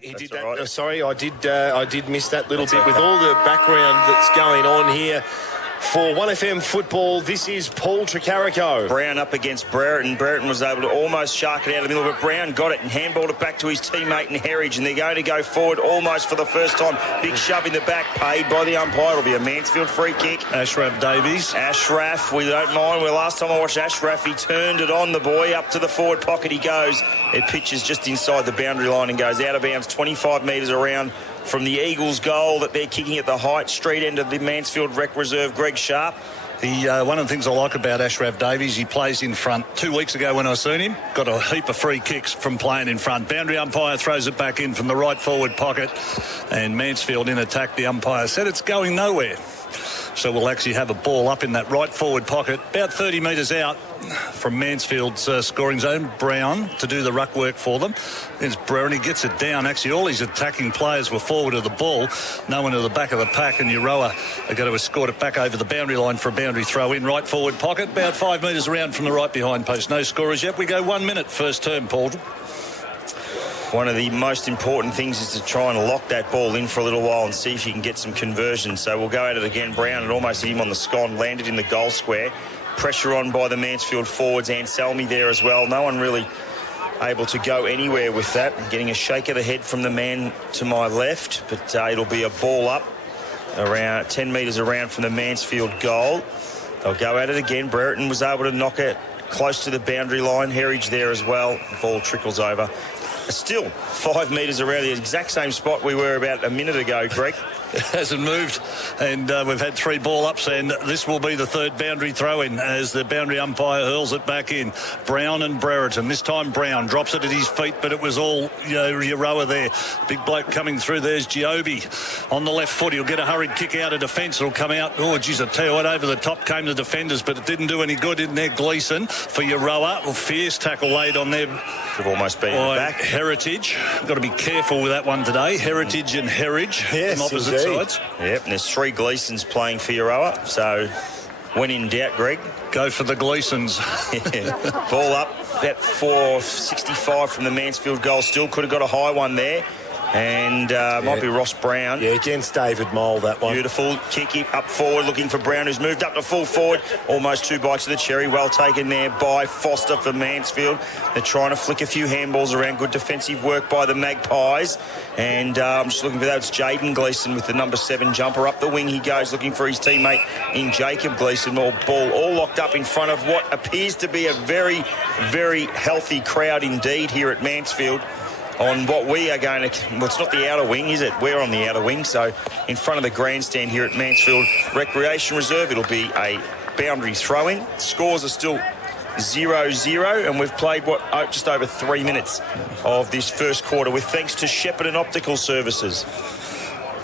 He did that. Right. Sorry, I did miss that little bit with all the background that's going on here. For 1FM football, this is Paul Tricarico. Brown up against Brereton. Brereton was able to almost shark it out of the middle, but Brown got it and handballed it back to his teammate in Herridge, and they're going to go forward almost for the first time. Big shove in the back, paid by the umpire. It'll be a Mansfield free kick. Ashraf Davies. Ashraf, we don't mind. Well, last time I watched Ashraf, he turned it on the boy. Up to the forward pocket he goes. It pitches just inside the boundary line and goes out of bounds 25 metres around from the Eagles' goal that they're kicking at the Heights Street end of the Mansfield Rec Reserve. Greg Sharp. One of the things I like about Ashraf Davies, he plays in front. 2 weeks ago when I seen him, got a heap of free kicks from playing in front. Boundary umpire throws it back in from the right forward pocket, and Mansfield in attack. The umpire said it's going nowhere. So we'll actually have a ball up in that right forward pocket, about 30 metres out from Mansfield's scoring zone. Brown to do the ruck work for them. There's Brereton, he gets it down. Actually, all his attacking players were forward of the ball. No one to the back of the pack, and Euroa are going to escort it back over the boundary line for a boundary throw in. Right forward pocket, about 5 metres around from the right behind post. No scorers yet. We go 1 minute first term, Paul. One of the most important things is to try and lock that ball in for a little while and see if you can get some conversion. So we'll go at it again. Brown had almost hit him on the scone, landed in the goal square. Pressure on by the Mansfield forwards. Anselmi there as well. No one really able to go anywhere with that. Getting a shake of the head from the man to my left, but it'll be a ball up around 10 metres around from the Mansfield goal. They'll go at it again. Brereton was able to knock it close to the boundary line. Herridge there as well. The ball trickles over. Still 5 metres around the exact same spot we were about a minute ago, Greg. It hasn't moved, and we've had 3 ball ups, and this will be the third boundary throw in as the boundary umpire hurls it back in. Brown and Brereton. This time Brown drops it at his feet, but it was all Euroa there. Big bloke coming through. There's Giobi on the left foot. He'll get a hurried kick out of defence. It'll come out. Oh, geez, I tell you what, over the top came the defenders, but it didn't do any good, didn't there? Gleeson for Euroa. Well, fierce tackle laid on there. Should have almost been in the back. Heritage. Got to be careful with that one today. Heritage and Herridge. Yes, opposite sides. Yep, and there's 3 Gleesons playing for Euroa, so when in doubt, Greg, go for the Gleesons. Ball up, about 465 from the Mansfield goal. Still could have got a high one there. And might be Ross Brown. Yeah, against David Mole, that one. Beautiful kick up forward, looking for Brown, who's moved up to full forward. Almost 2 bites of the cherry. Well taken there by Foster for Mansfield. They're trying to flick a few handballs around. Good defensive work by the Magpies. And I'm just looking for that. It's Jaden Gleeson with the number 7 jumper. Up the wing he goes, looking for his teammate in Jacob Gleeson. Ball all locked up in front of what appears to be a very, very healthy crowd indeed here at Mansfield. On what we are going to... Well, it's not the outer wing, is it? We're on the outer wing, so in front of the grandstand here at Mansfield Recreation Reserve, it'll be a boundary throw-in. Scores are still 0-0, and we've played, just over 3 minutes of this first quarter, with thanks to Shepherd and Optical Services.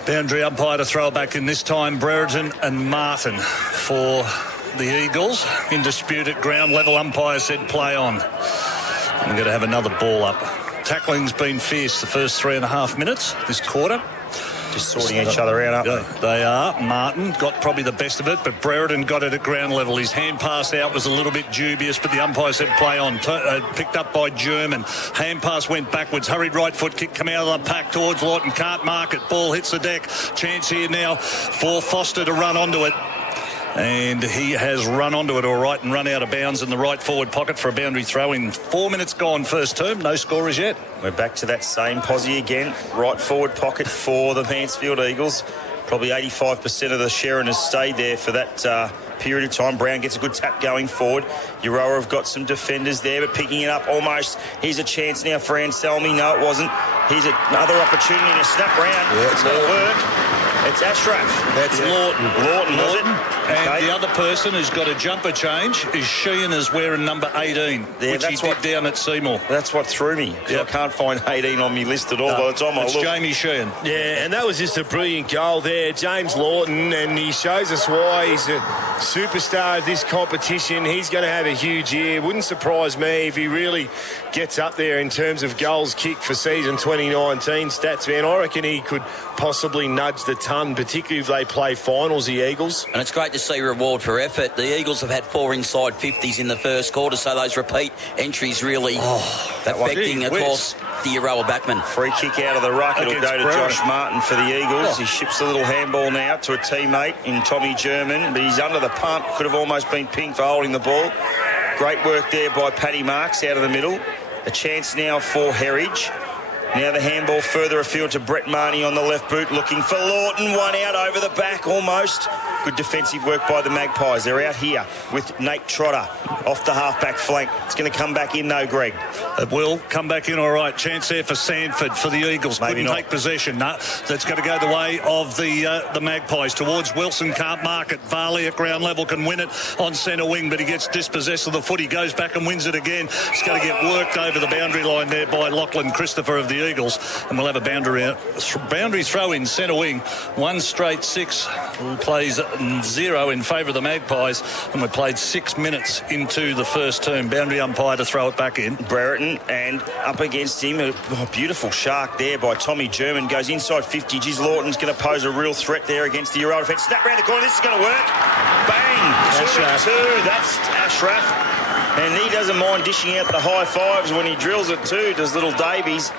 Boundary umpire to throw back in this time, Brereton and Martin for the Eagles. In dispute at ground level, umpire said play on. And we're going to have another ball up. Tackling's been fierce the first 3.5 minutes this quarter. Just sorting each other out, aren't they? They are. Martin got probably the best of it, but Brereton got it at ground level. His hand pass out was a little bit dubious, but the umpire said play on. Picked up by German. Hand pass went backwards. Hurried right foot kick, come out of the pack towards Lawton. Can't mark it. Ball hits the deck. Chance here now for Foster to run onto it. And he has run onto it all right and run out of bounds in the right forward pocket for a boundary throw in. 4 minutes gone first term. No scorers yet. We're back to that same posse again. Right forward pocket for the Mansfield Eagles. Probably 85% of the Sharon has stayed there for that period of time. Brown gets a good tap going forward. Euroa have got some defenders there, but picking it up almost. Here's a chance now for Anselmi. No, it wasn't. Here's another opportunity to snap Brown. Yeah, it's going to work. It's Ashraf. That's Lawton. Lawton, was it? And okay. The other person who's got a jumper change is Sheehan, is wearing number 18, which he did down at Seymour. That's what threw me. Yep. I can't find 18 on my list at all by the time I look. It's Jamie Sheehan. Yeah, and that was just a brilliant goal there. James Lawton, and he shows us why he's a superstar of this competition. He's going to have a huge year. Wouldn't surprise me if he really gets up there in terms of goals kicked for season 2019 stats, man. I reckon he could possibly nudge the ton, particularly if they play finals, the Eagles. And it's great to see reward for effort. The Eagles have had 4 inside 50s in the first quarter, so those repeat entries really affecting, of course, the Euroa backman. Free kick out of the ruck. It'll go to Josh Martin for the Eagles. He ships a little handball now to a teammate in Tommy German, but he's under the pump. Could have almost been pinged for holding the ball. Great work there by Paddy Marks out of the middle. A chance now for Herridge. Now the handball further afield to Brett Marnie on the left boot, looking for Lawton. One out over the back almost. Good defensive work by the Magpies. They're out here with Nate Trotter off the half-back flank. It's going to come back in though, Greg. It will come back in all right. Chance there for Sanford for the Eagles. Maybe Couldn't not. take possession. No, that's going to go the way of the Magpies towards Wilson. Can't mark it. Varley at ground level can win it on centre wing, but he gets dispossessed of the foot. He goes back and wins it again. It's going to get worked over the boundary line there by Lachlan Christopher of the Eagles, and we'll have a boundary throw in centre wing. 1 straight 6 plays 0 in favour of the Magpies, and we played 6 minutes into the first term. Boundary umpire to throw it back in. Brereton, and up against him, a beautiful shark there by Tommy German. Goes inside 50. Giz Lawton's going to pose a real threat there against the Euroa defence. Snap round the corner. This is going to work. Bang! 2-2. That's Ashraf. And he doesn't mind dishing out the high fives when he drills it too, does little Davies.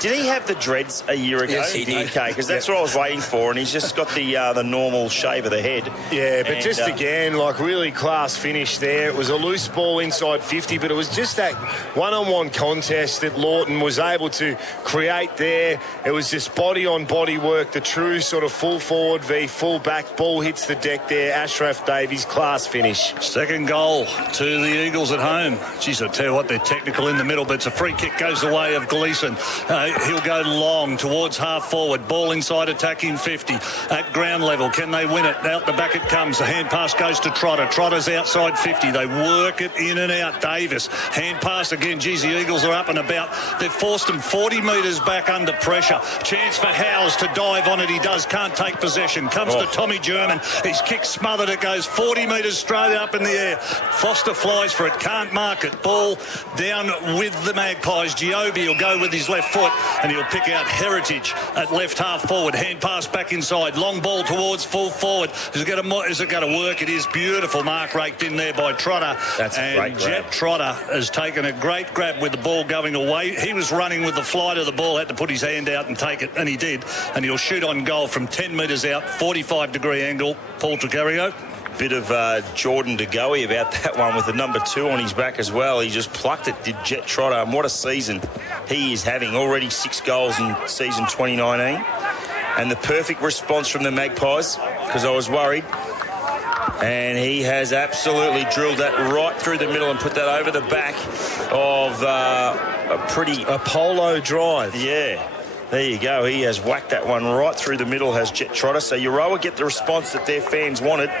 Did he have the dreads a year ago? Yes, he did. Okay, because that's what I was waiting for, and he's just got the normal shave of the head. Yeah, but and, just again, like really class finish there. It was a loose ball inside 50, but it was just that one-on-one contest that Lawton was able to create there. It was just body-on-body work, the true sort of full forward v full back. Ball hits the deck there. Ashraf Davies, class finish. Second goal to the Eagles at home. Geez, I tell you what, they're technical in the middle, but it's a free kick, goes the way of Gleeson. He'll go long towards half forward. Ball inside attacking 50 at ground level. Can they win it? Out the back it comes. The hand pass goes to Trotter. Trotter's outside 50. They work it in and out. Davis. Hand pass again. Geez, the Eagles are up and about. They've forced him 40 metres back under pressure. Chance for Howes to dive on it. He does. Can't take possession. Comes to Tommy German. His kick smothered. It goes 40 metres straight up in the air. Foster flies for it. Can't mark it. Ball down with the Magpies. Giobi will go with his left foot, and he'll pick out Heritage at left half forward. Hand pass back inside. Long ball towards full forward. Is it going to work? It is. Beautiful mark raked in there by Trotter. That's a great grab. Jet Trotter has taken a great grab with the ball going away. He was running with the flight of the ball, had to put his hand out and take it, and he did. And he'll shoot on goal from 10 metres out, 45-degree angle. Paul Trecario. Bit of Jordan De Goey about that one with the number 2 on his back as well. He just plucked it, did Jet Trotter, and what a season he is having. Already 6 goals in season 2019. And the perfect response from the Magpies, because I was worried. And he has absolutely drilled that right through the middle and put that over the back of a polo drive. Yeah. There you go. He has whacked that one right through the middle, has Jet Trotter. So Euroa get the response that their fans wanted.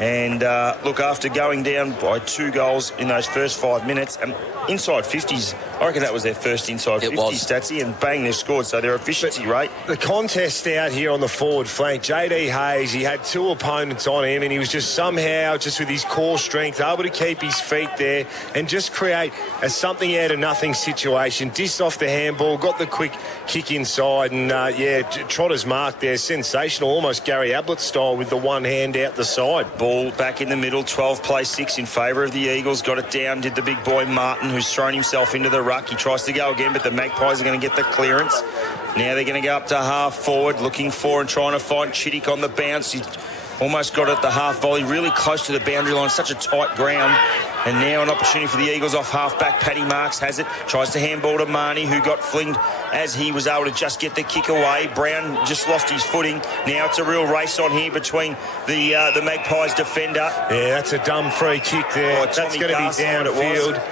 And look, after going down by 2 goals in those first 5 minutes, and inside 50s, I reckon that was their first inside 50 statsy, and bang, they've scored. So their efficiency rate. The contest out here on the forward flank, JD Hayes, he had 2 opponents on him, and he was just somehow, just with his core strength, able to keep his feet there and just create a something out of nothing situation. Dished off the handball, got the quick kick inside, and Trotter's mark there, sensational, almost Gary Ablett style with the one hand out the side. Ball back in the middle, 12 plays 6 in favour of the Eagles. Got it down, did the big boy Martin, who's thrown himself into the ruck. He tries to go again, but the Magpies are going to get the clearance. Now they're going to go up to half forward, looking for and trying to find Chittick on the bounce. He almost got it at the half volley, really close to the boundary line, such a tight ground. And now an opportunity for the Eagles off half-back. Paddy Marks has it, tries to handball to Marnie, who got flinged as he was able to just get the kick away. Brown just lost his footing. Now it's a real race on here between the Magpies defender. Yeah, that's a dumb free kick there. That's going to be downfield.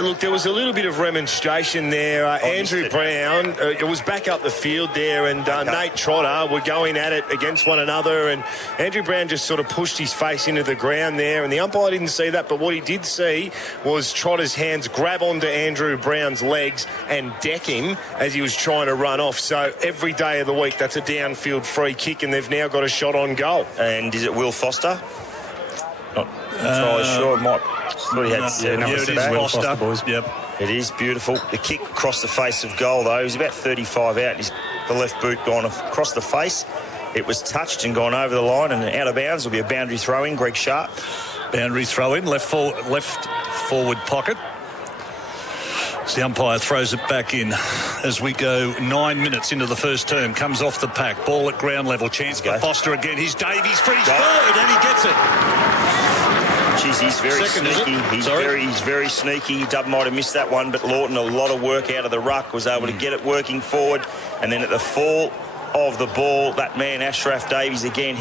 Look, there was a little bit of remonstration there. Andrew Brown, it was back up the field there, and Nate Trotter were going at it against one another, and Andrew Brown just sort of pushed his face into the ground there, and the umpire didn't see that, but what he did see was Trotter's hands grab onto Andrew Brown's legs and deck him as he was trying to run off. So every day of the week, that's a downfield free kick, and they've now got a shot on goal. And is it Will Foster? Not entirely sure. It might. Thought he had it is Will Foster, boys. Yep. It is beautiful. The kick across the face of goal, though. He's about 35 out. The left boot gone across the face. It was touched and gone over the line and out of bounds. It'll be a boundary throw-in. Greg Sharp. Boundary throw-in, left forward pocket. The umpire throws it back in as we go 9 minutes into the first term. Comes off the pack. Ball at ground level. Chance for Foster again. He's Davies for his third, and he gets it. Jeez, he's very sneaky. He's very sneaky. Dub might have missed that one, but Lawton, a lot of work out of the ruck, was able to get it working forward. And then at the fall of the ball, that man Ashraf Davies again,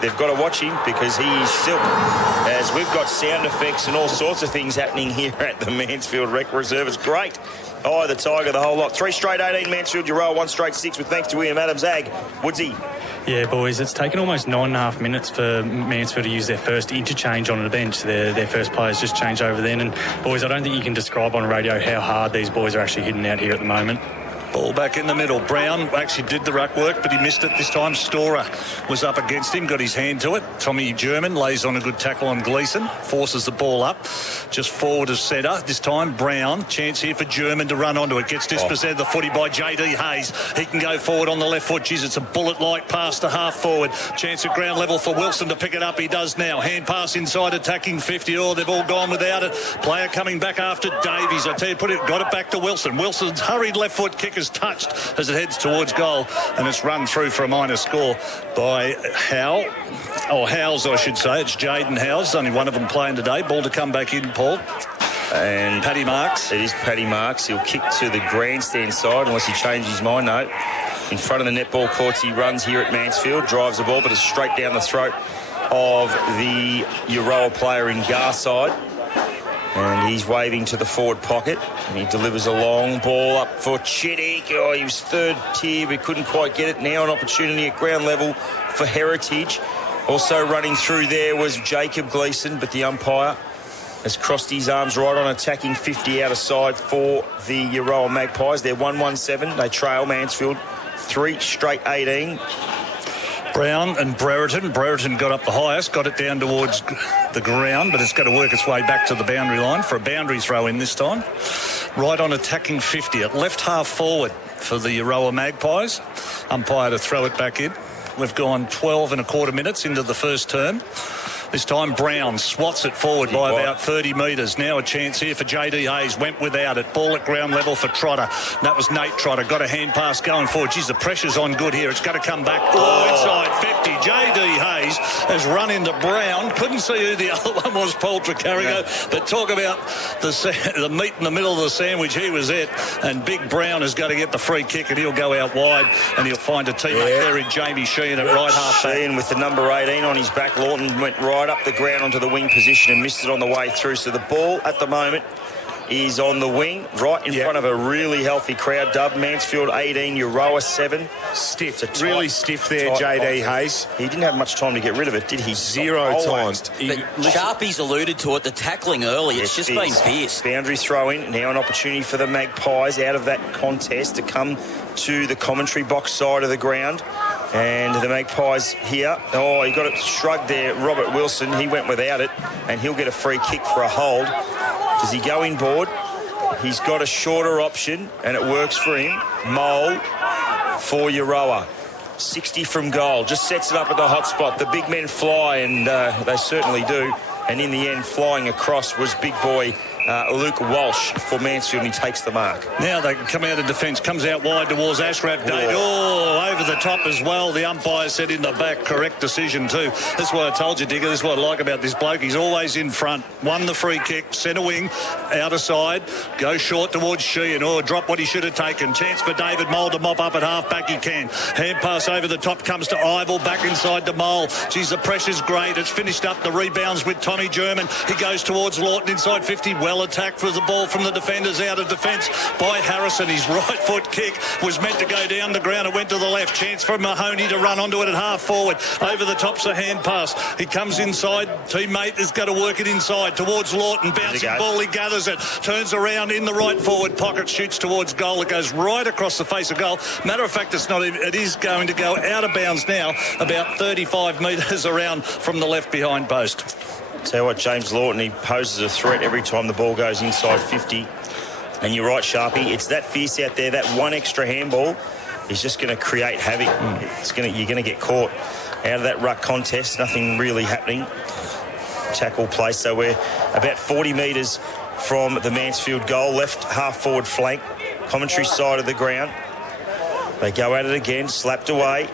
they've got to watch him because he is silk, as we've got sound effects and all sorts of things happening here at the Mansfield Rec Reserve. It's great. Oh, the Tiger, the whole lot. 3 straight 18 Mansfield, Euroa 1 straight 6 with thanks to William Adams. Ag, Woodsy. Yeah, boys, it's taken almost 9.5 minutes for Mansfield to use their first interchange on the bench. Their first players just changed over then. And, boys, I don't think you can describe on radio how hard these boys are actually hitting out here at the moment. Ball back in the middle. Brown actually did the ruck work, but he missed it this time. Storer was up against him, got his hand to it. Tommy German lays on a good tackle on Gleeson, forces the ball up, just forward of centre. This time, Brown, chance here for German to run onto it. Gets dispossessed of the footy by J.D. Hayes. He can go forward on the left foot. Geez, it's a bullet-like pass to half forward. Chance at ground level for Wilson to pick it up. He does now. Hand pass inside, attacking 50. Oh, they've all gone without it. Player coming back after Davies. I tell you, got it back to Wilson. Wilson's hurried left foot kick is touched as it heads towards goal, and it's run through for a minor score by Howes, I should say. It's Jaden Howes, only one of them playing today. Ball to come back in, Paul. And Paddy Marks. It is Paddy Marks. He'll kick to the grandstand side unless he changes his mind. No. In front of the netball courts he runs here at Mansfield, drives the ball, but it's straight down the throat of the Euroa player in Garside. And he's waving to the forward pocket. And he delivers a long ball up for Chittick. Oh, he was third tier, but couldn't quite get it. Now an opportunity at ground level for Heritage. Also running through there was Jacob Gleeson, but the umpire has crossed his arms right on, attacking 50 out of side for the Euroa Magpies. They're 1-1-7. They trail Mansfield 3 straight 18. Brown and Brereton. Brereton got up the highest, got it down towards the ground, but it's got to work its way back to the boundary line for a boundary throw in this time. Right on attacking 50 at left half forward for the Euroa Magpies. Umpire to throw it back in. We've gone 12 and a quarter minutes into the first term. This time Brown swats it forward by about 30 metres. Now a chance here for J.D. Hayes. Went without it. Ball at ground level for Trotter. That was Nate Trotter. Got a hand pass going forward. Geez, the pressure's on good here. It's got to come back. Inside 50. J.D. Hayes has run into Brown. Couldn't see who the other one was, Paul Tricarico. But talk about the meat in the middle of the sandwich. He was it. And Big Brown has got to get the free kick, and he'll go out wide, and he'll find a teammate there in Jamie Sheehan at right half back. Sheehan with the number 18 on his back. Lawton went right up the ground onto the wing position and missed it on the way through. So the ball at the moment is on the wing, right in front of a really healthy crowd. Dub, Mansfield 18, Euroa 7. Stiff, really stiff there, J.D. Hayes. He didn't have much time to get rid of it, did he? Zero times. But Sharpie's alluded to it, the tackling early. It's just been fierce. Boundary throw in. Now an opportunity for the Magpies out of that contest to come to the commentary box side of the ground. And the Magpies here. Oh, he got it shrugged there. Robert Wilson, he went without it, and he'll get a free kick for a hold. Does he go inboard? He's got a shorter option, and it works for him. Mole for Euroa. 60 from goal. Just sets it up at the hot spot. The big men fly, and they certainly do. And in the end, flying across was big boy Luke Walsh for Mansfield, and he takes the mark. Now they can come out of defence, comes out wide towards Ashraf Davies. Oh, over the top as well. The umpire said in the back, correct decision too. That's why I told you, Digger, this is what I like about this bloke. He's always in front. Won the free kick, centre wing, outer side, go short towards Sheehan. Oh, drop what he should have taken. Chance for David Mole to mop up at half back, he can. Hand pass over the top, comes to Ivel, back inside to Mole. Geez, the pressure's great. It's finished up. The rebounds with Tommy German. He goes towards Lawton inside 50. Well attacked for the ball from the defenders, out of defence by Harrison. His right foot kick was meant to go down the ground. It went to the left. Chance for Mahoney to run onto it at half forward. Over the top's a hand pass. He comes inside. Teammate has got to work it inside towards Lawton. Bouncing ball. He gathers it. Turns around in the right forward pocket. Shoots towards goal. It goes right across the face of goal. Matter of fact, it's not. It is going to go out of bounds now, about 35 metres around from the left behind post. Tell you what, James Lawton, he poses a threat every time the ball goes inside 50. And you're right, Sharpie, it's that fierce out there, that one extra handball is just going to create havoc. You're going to get caught out of that ruck contest. Nothing really happening. Tackle place. So we're about 40 metres from the Mansfield goal, left half forward flank, commentary side of the ground. They go at it again, slapped away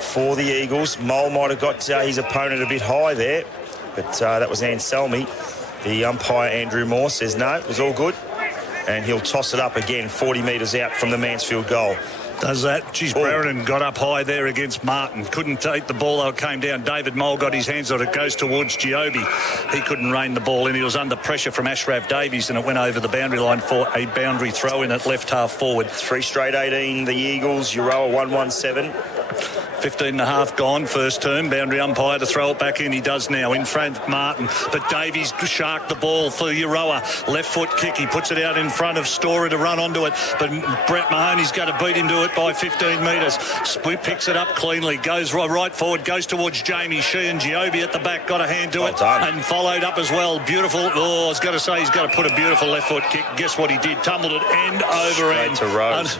for the Eagles. Mole might have got his opponent a bit high there, but that was Anselmi. The umpire, Andrew Moore, says no, it was all good. And he'll toss it up again, 40 metres out from the Mansfield goal. Does that. Geez, Brereton got up high there against Martin. Couldn't take the ball, though it came down. David Mole got his hands on it. It goes towards Giobi. He couldn't rein the ball in. He was under pressure from Ashraf Davies, and it went over the boundary line for a boundary throw in at left half forward. 3 straight 18, the Eagles. Euroa 117. 15 and a half gone, first term. Boundary umpire to throw it back in. He does now in front of Martin. But Davies sharked the ball for Euroa. Left foot kick. He puts it out in front of Storer to run onto it. But Brett Mahoney's going to beat him to it by 15 metres. Split picks it up cleanly. Goes right forward. Goes towards Jamie Shee, and Giobi at the back got a hand to it. Done. And followed up as well. Beautiful. I was going to say he's got to put a beautiful left foot kick. Guess what he did? Tumbled it end over end. Straight to Rose.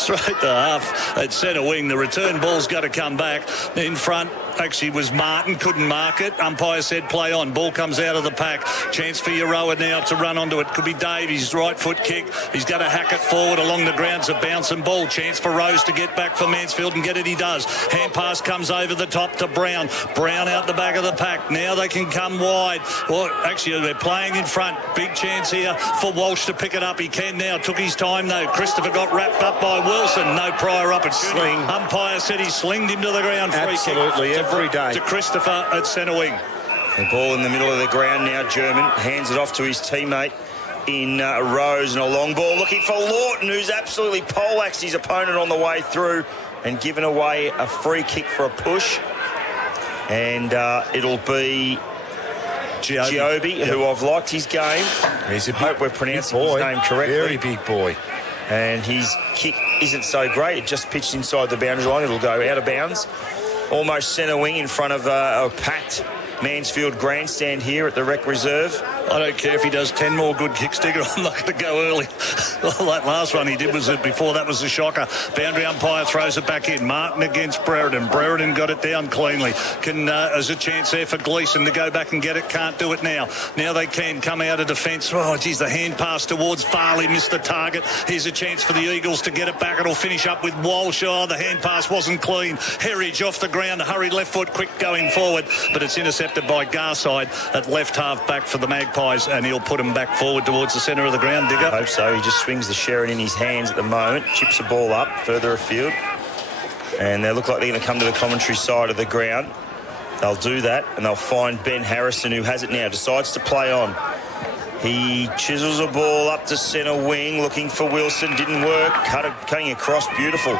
Straight to half at centre wing. The return ball's got to come back. In front actually was Martin. Couldn't mark it. Umpire said play on. Ball comes out of the pack. Chance for Euroa now to run onto it. Could be Davies. Right foot kick. He's going to hack it forward along the ground. It's a bouncing ball. Chance for Rose to get back for Mansfield and get it. He does. Hand pass comes over the top to Brown. Brown out the back of the pack. Now they can come wide. Well, actually, they're playing in front. Big chance here for Walsh to pick it up. He can now. Took his time, though. Christopher got wrapped up by Wilson. No prior opportunity. Sling. Umpire said he slinged him to the ground. Free Absolutely, kick every day. to Christopher at centre wing. The ball in the middle of the ground now. German hands it off to his teammate in Rose, and a long ball looking for Lawton, who's absolutely poleaxed his opponent on the way through and given away a free kick for a push. And it'll be Giobi, who I've liked his game. He's a big, hope we're pronouncing boy. his name correctly. Very big boy. And his kick isn't so great. It just pitched inside the boundary line. It'll go out of bounds. Almost centre wing in front of a packed Mansfield grandstand here at the Rec Reserve. I don't care if he does 10 more good kicks, Digger. I'm not going to go early. That last one he did was before that was a shocker. Boundary umpire throws it back in. Martin against Brereton. Brereton got it down cleanly. There's a chance there for Gleeson to go back and get it. Can't do it now. Now they can come out of defence. Oh, geez, the hand pass towards Farley missed the target. Here's a chance for the Eagles to get it back. It'll finish up with Walsh. Oh, the hand pass wasn't clean. Herridge off the ground. Hurried left foot, quick going forward. But it's intercepted by Garside at left half back for the Magpies, and he'll put him back forward towards the centre of the ground, Digger. I hope so. He just swings the Sherrin in his hands at the moment, chips the ball up further afield, and they look like they're going to come to the commentary side of the ground. They'll do that, and they'll find Ben Harrison, who has it now, decides to play on. He chisels a ball up to centre wing, looking for Wilson. Didn't work. Cutting across. Beautiful.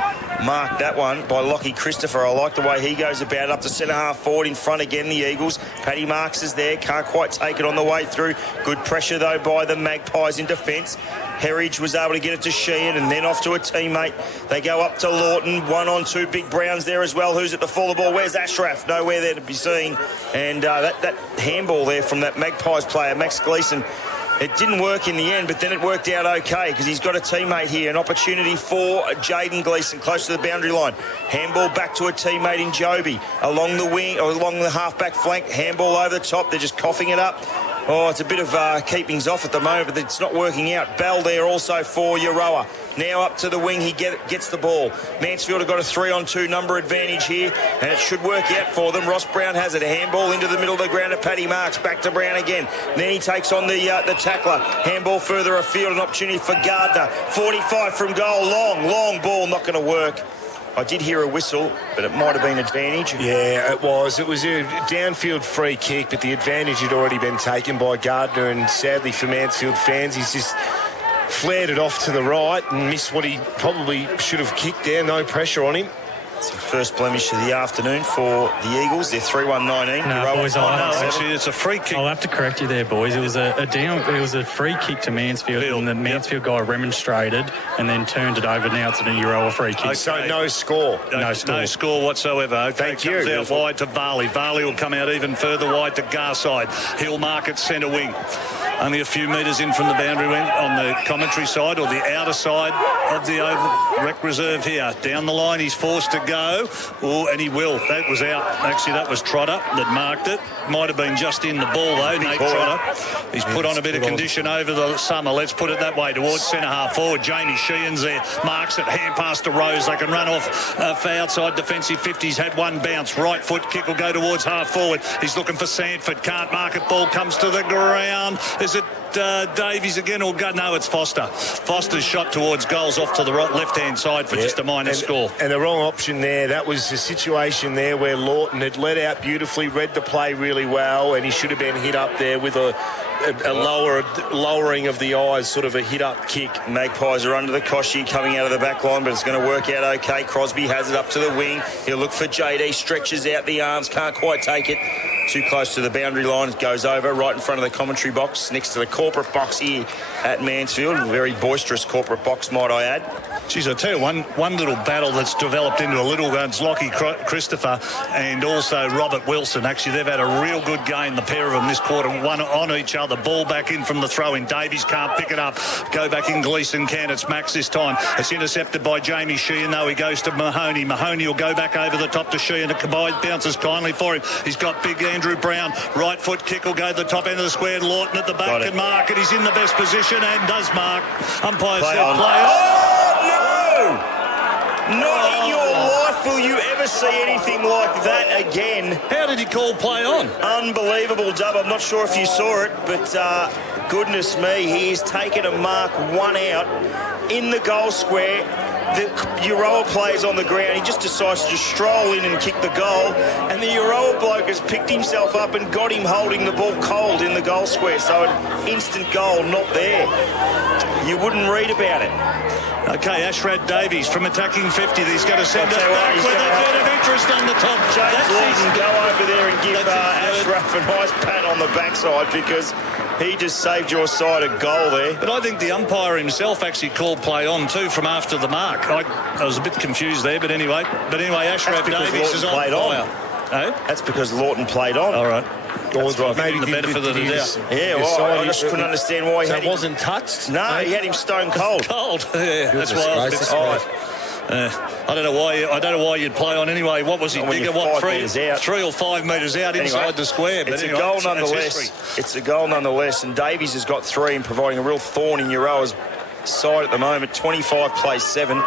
Mark that one by Lockie Christopher. I like the way he goes about it. Up to centre half forward in front again, the Eagles. Paddy Marks is there. Can't quite take it on the way through. Good pressure, though, by the Magpies in defence. Herridge was able to get it to Sheehan and then off to a teammate. They go up to Lawton. 1-on-2. Big Browns there as well. Who's at the full of the ball? Where's Ashraf? Nowhere there to be seen. And that handball there from that Magpies player, Max Gleeson, it didn't work in the end, but then it worked out okay because he's got a teammate here. An opportunity for Jaden Gleeson close to the boundary line. Handball back to a teammate in Joby. Along the wing, or along the half-back flank. Handball over the top. They're just coughing it up. Oh, it's a bit of keepings off at the moment, but it's not working out. Bell there also for Euroa. Now up to the wing, he gets the ball. Mansfield have got a 3-on-2 number advantage here, and it should work out for them. Ross Brown has it. A handball into the middle of the ground to Paddy Marks. Back to Brown again. Then he takes on the tackler. Handball further afield, an opportunity for Gardner. 45 from goal. Long ball, not going to work. I did hear a whistle, but it might have been advantage. Yeah, it was. It was a downfield free kick, but the advantage had already been taken by Gardner, and sadly for Mansfield fans, he's just flared it off to the right and missed what he probably should have kicked there. No pressure on him. It's the first blemish of the afternoon for the Eagles. They're 3-1-19. No, boys, actually, it's a free kick. I'll have to correct you there, boys. It was a free kick to Mansfield, and the Mansfield guy remonstrated and then turned it over. Now it's a Euroa free kick. Okay. So no score. No score whatsoever. Okay, Thank you. Comes out wide to Varley. Varley will come out even further wide to Garside. He'll mark it centre wing. Only a few metres in from the boundary went on the commentary side, or the outer side of the oval rec reserve here. Down the line, he's forced to go. Oh, and he will. That was out. Actually, that was Trotter that marked it. Might have been just in the ball, though, Nate Trotter. He's put on a bit of condition over the summer. Let's put it that way, towards centre-half forward. Jamie Sheehan's there. Marks it, hand pass to Rose. They can run off for outside defensive 50s. Had one bounce. Right foot kick will go towards half forward. He's looking for Sandford. Can't mark it. Ball comes to the ground. Is it Davies again or go? No, it's Foster. Foster's shot towards goals off to the right left-hand side for just a minor score. And the wrong option there. That was a situation there where Lawton had let out beautifully, read the play really well, and he should have been hit up there with a lowering of the eyes, sort of a hit-up kick. Magpies are under the Koshi coming out of the back line, but it's going to work out okay. Crosby has it up to the wing. He'll look for JD, stretches out the arms, can't quite take it. Too close to the boundary line, it goes over right in front of the commentary box, next to the corporate box here at Mansfield. A very boisterous corporate box, might I add. Geez, I'll tell you, one little battle that's developed into a little one's Lockie Christopher and also Robert Wilson. Actually, they've had a real good game, the pair of them this quarter, one on each other. Ball back in from the throw-in. Davies can't pick it up. Go back in, Gleeson can. It's Max this time. It's intercepted by Jamie Sheehan, though. He goes to Mahoney. Mahoney will go back over the top to Sheehan. It bounces kindly for him. He's got big Andrew Brown. Right foot kick will go to the top end of the square. Lawton at the back can mark it. He's in the best position and does mark. Umpire said play on. Not in your life will you ever see anything like that again. How did he call play on? Unbelievable, Dub. I'm not sure if you saw it, but goodness me, he has taken a mark, one out in the goal square. The Euroa player's on the ground. He just decides to just stroll in and kick the goal. And the Euroa bloke has picked himself up and got him holding the ball cold in the goal square. So an instant goal, not there. You wouldn't read about it. Okay, Ashrad Davies from attacking 50. He's going to send it back with a bit of interest on the top. James Lawton, go over there and give Ashraf a nice pat on the backside, because he just saved your side a goal there. But I think the umpire himself actually called play on too from after the mark. I was a bit confused there, but anyway, Ashraf Davies is on fire. That's because Lawton played on. All right. Maybe the benefit of the doubt. Yeah, well, I just couldn't understand why he wasn't touched. No, he had him stone cold. Yeah, that's why I was a bit surprised. I don't know why you'd play on anyway. What was he? Digger? What, 3 or 5 metres out inside the square? But it's a goal nonetheless. It's a goal nonetheless. And Davies has got 3 and providing a real thorn in Euroa's side at the moment. 25 plays 7.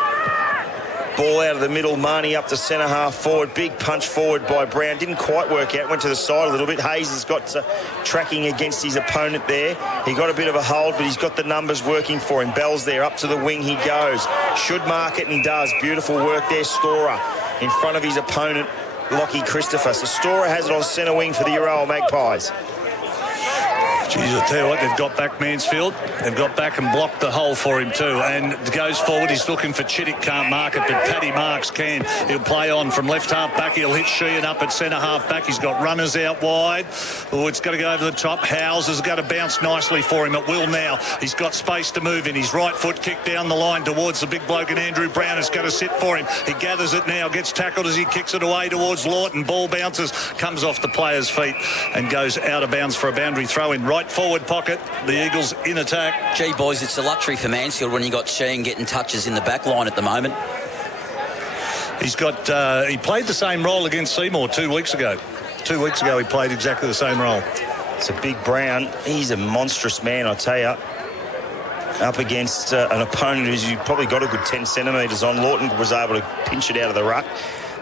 Ball out of the middle, Marnie up to centre half forward. Big punch forward by Brown. Didn't quite work out. Went to the side a little bit. Hayes has got tracking against his opponent there. He got a bit of a hold, but he's got the numbers working for him. Bell's there. Up to the wing he goes. Should mark it and does. Beautiful work there, Storer. In front of his opponent, Lockie Christopher. So Storer has it on centre wing for the Euroa Magpies. Geez, I'll tell you what, they've got back Mansfield. They've got back and blocked the hole for him too. And goes forward, he's looking for Chittick, can't mark it, but Paddy Marks can. He'll play on from left half back. He'll hit Sheehan up at centre half back. He's got runners out wide. Oh, it's got to go over the top. Howes has got to bounce nicely for him. It will now. He's got space to move in. His right foot kick down the line towards the big bloke, and Andrew Brown is going to sit for him. He gathers it now, gets tackled as he kicks it away towards Lawton. Ball bounces, comes off the player's feet and goes out of bounds for a boundary throw in. Right forward pocket. The Eagles in attack. Gee, boys, it's a luxury for Mansfield when you got Sheehan getting touches in the back line at the moment. He's got. He played the same role against Seymour 2 weeks ago. 2 weeks ago, he played exactly the same role. It's a big Brown. He's a monstrous man, I tell you. Up against an opponent who's probably got a good 10 centimetres on. Lawton was able to pinch it out of the ruck.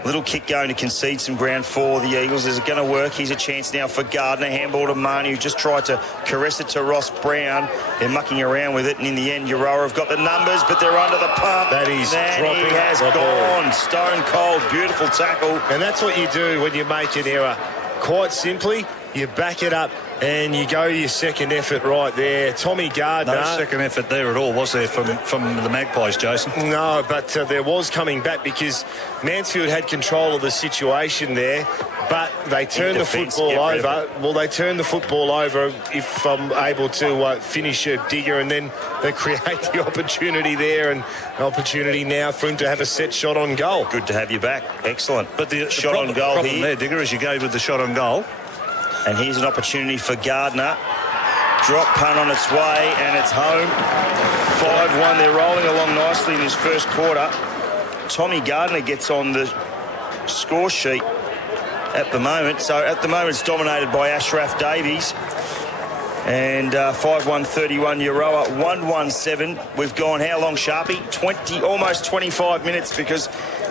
Little kick going to concede some ground for the Eagles. Is it going to work? Here's a chance now for Gardner. Handball to Marnie, who just tried to caress it to Ross Brown. They're mucking around with it, and in the end, Euroa have got the numbers, but they're under the pump. That is dropping. He has gone. Stone cold. Beautiful tackle. And that's what you do when you make an error. Quite simply, you back it up and you go your second effort right there. Tommy Gardner. No second effort there at all, was there, from the Magpies, Jason? No, but there was coming back because Mansfield had control of the situation there, but they turned the football over. Well, they turned the football over, if I'm able to finish a Digger, and then they create the opportunity there, and an opportunity now for him to have a set shot on goal. Good to have you back. Excellent. But the shot on goal problem here, Digger, as you go with the shot on goal. And here's an opportunity for Gardner. Drop punt on its way, and it's home. 5-1. They're rolling along nicely in this first quarter. Tommy Gardner gets on the score sheet at the moment. So at the moment, it's dominated by Ashraf Davies. And 5-1-31 Euroa 1-1-7. We've gone how long, Sharpie? Almost 25 minutes, because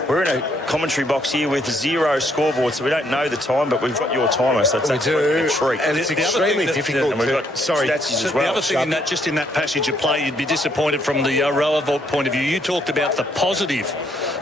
we're in a commentary box here with 0 scoreboard, so we don't know the time, but we've got your timer, so it's actually a treat. And it's extremely difficult. And we've got stats as well. The other thing in that, just in that passage of play, you'd be disappointed from the rower point of view. You talked about the positive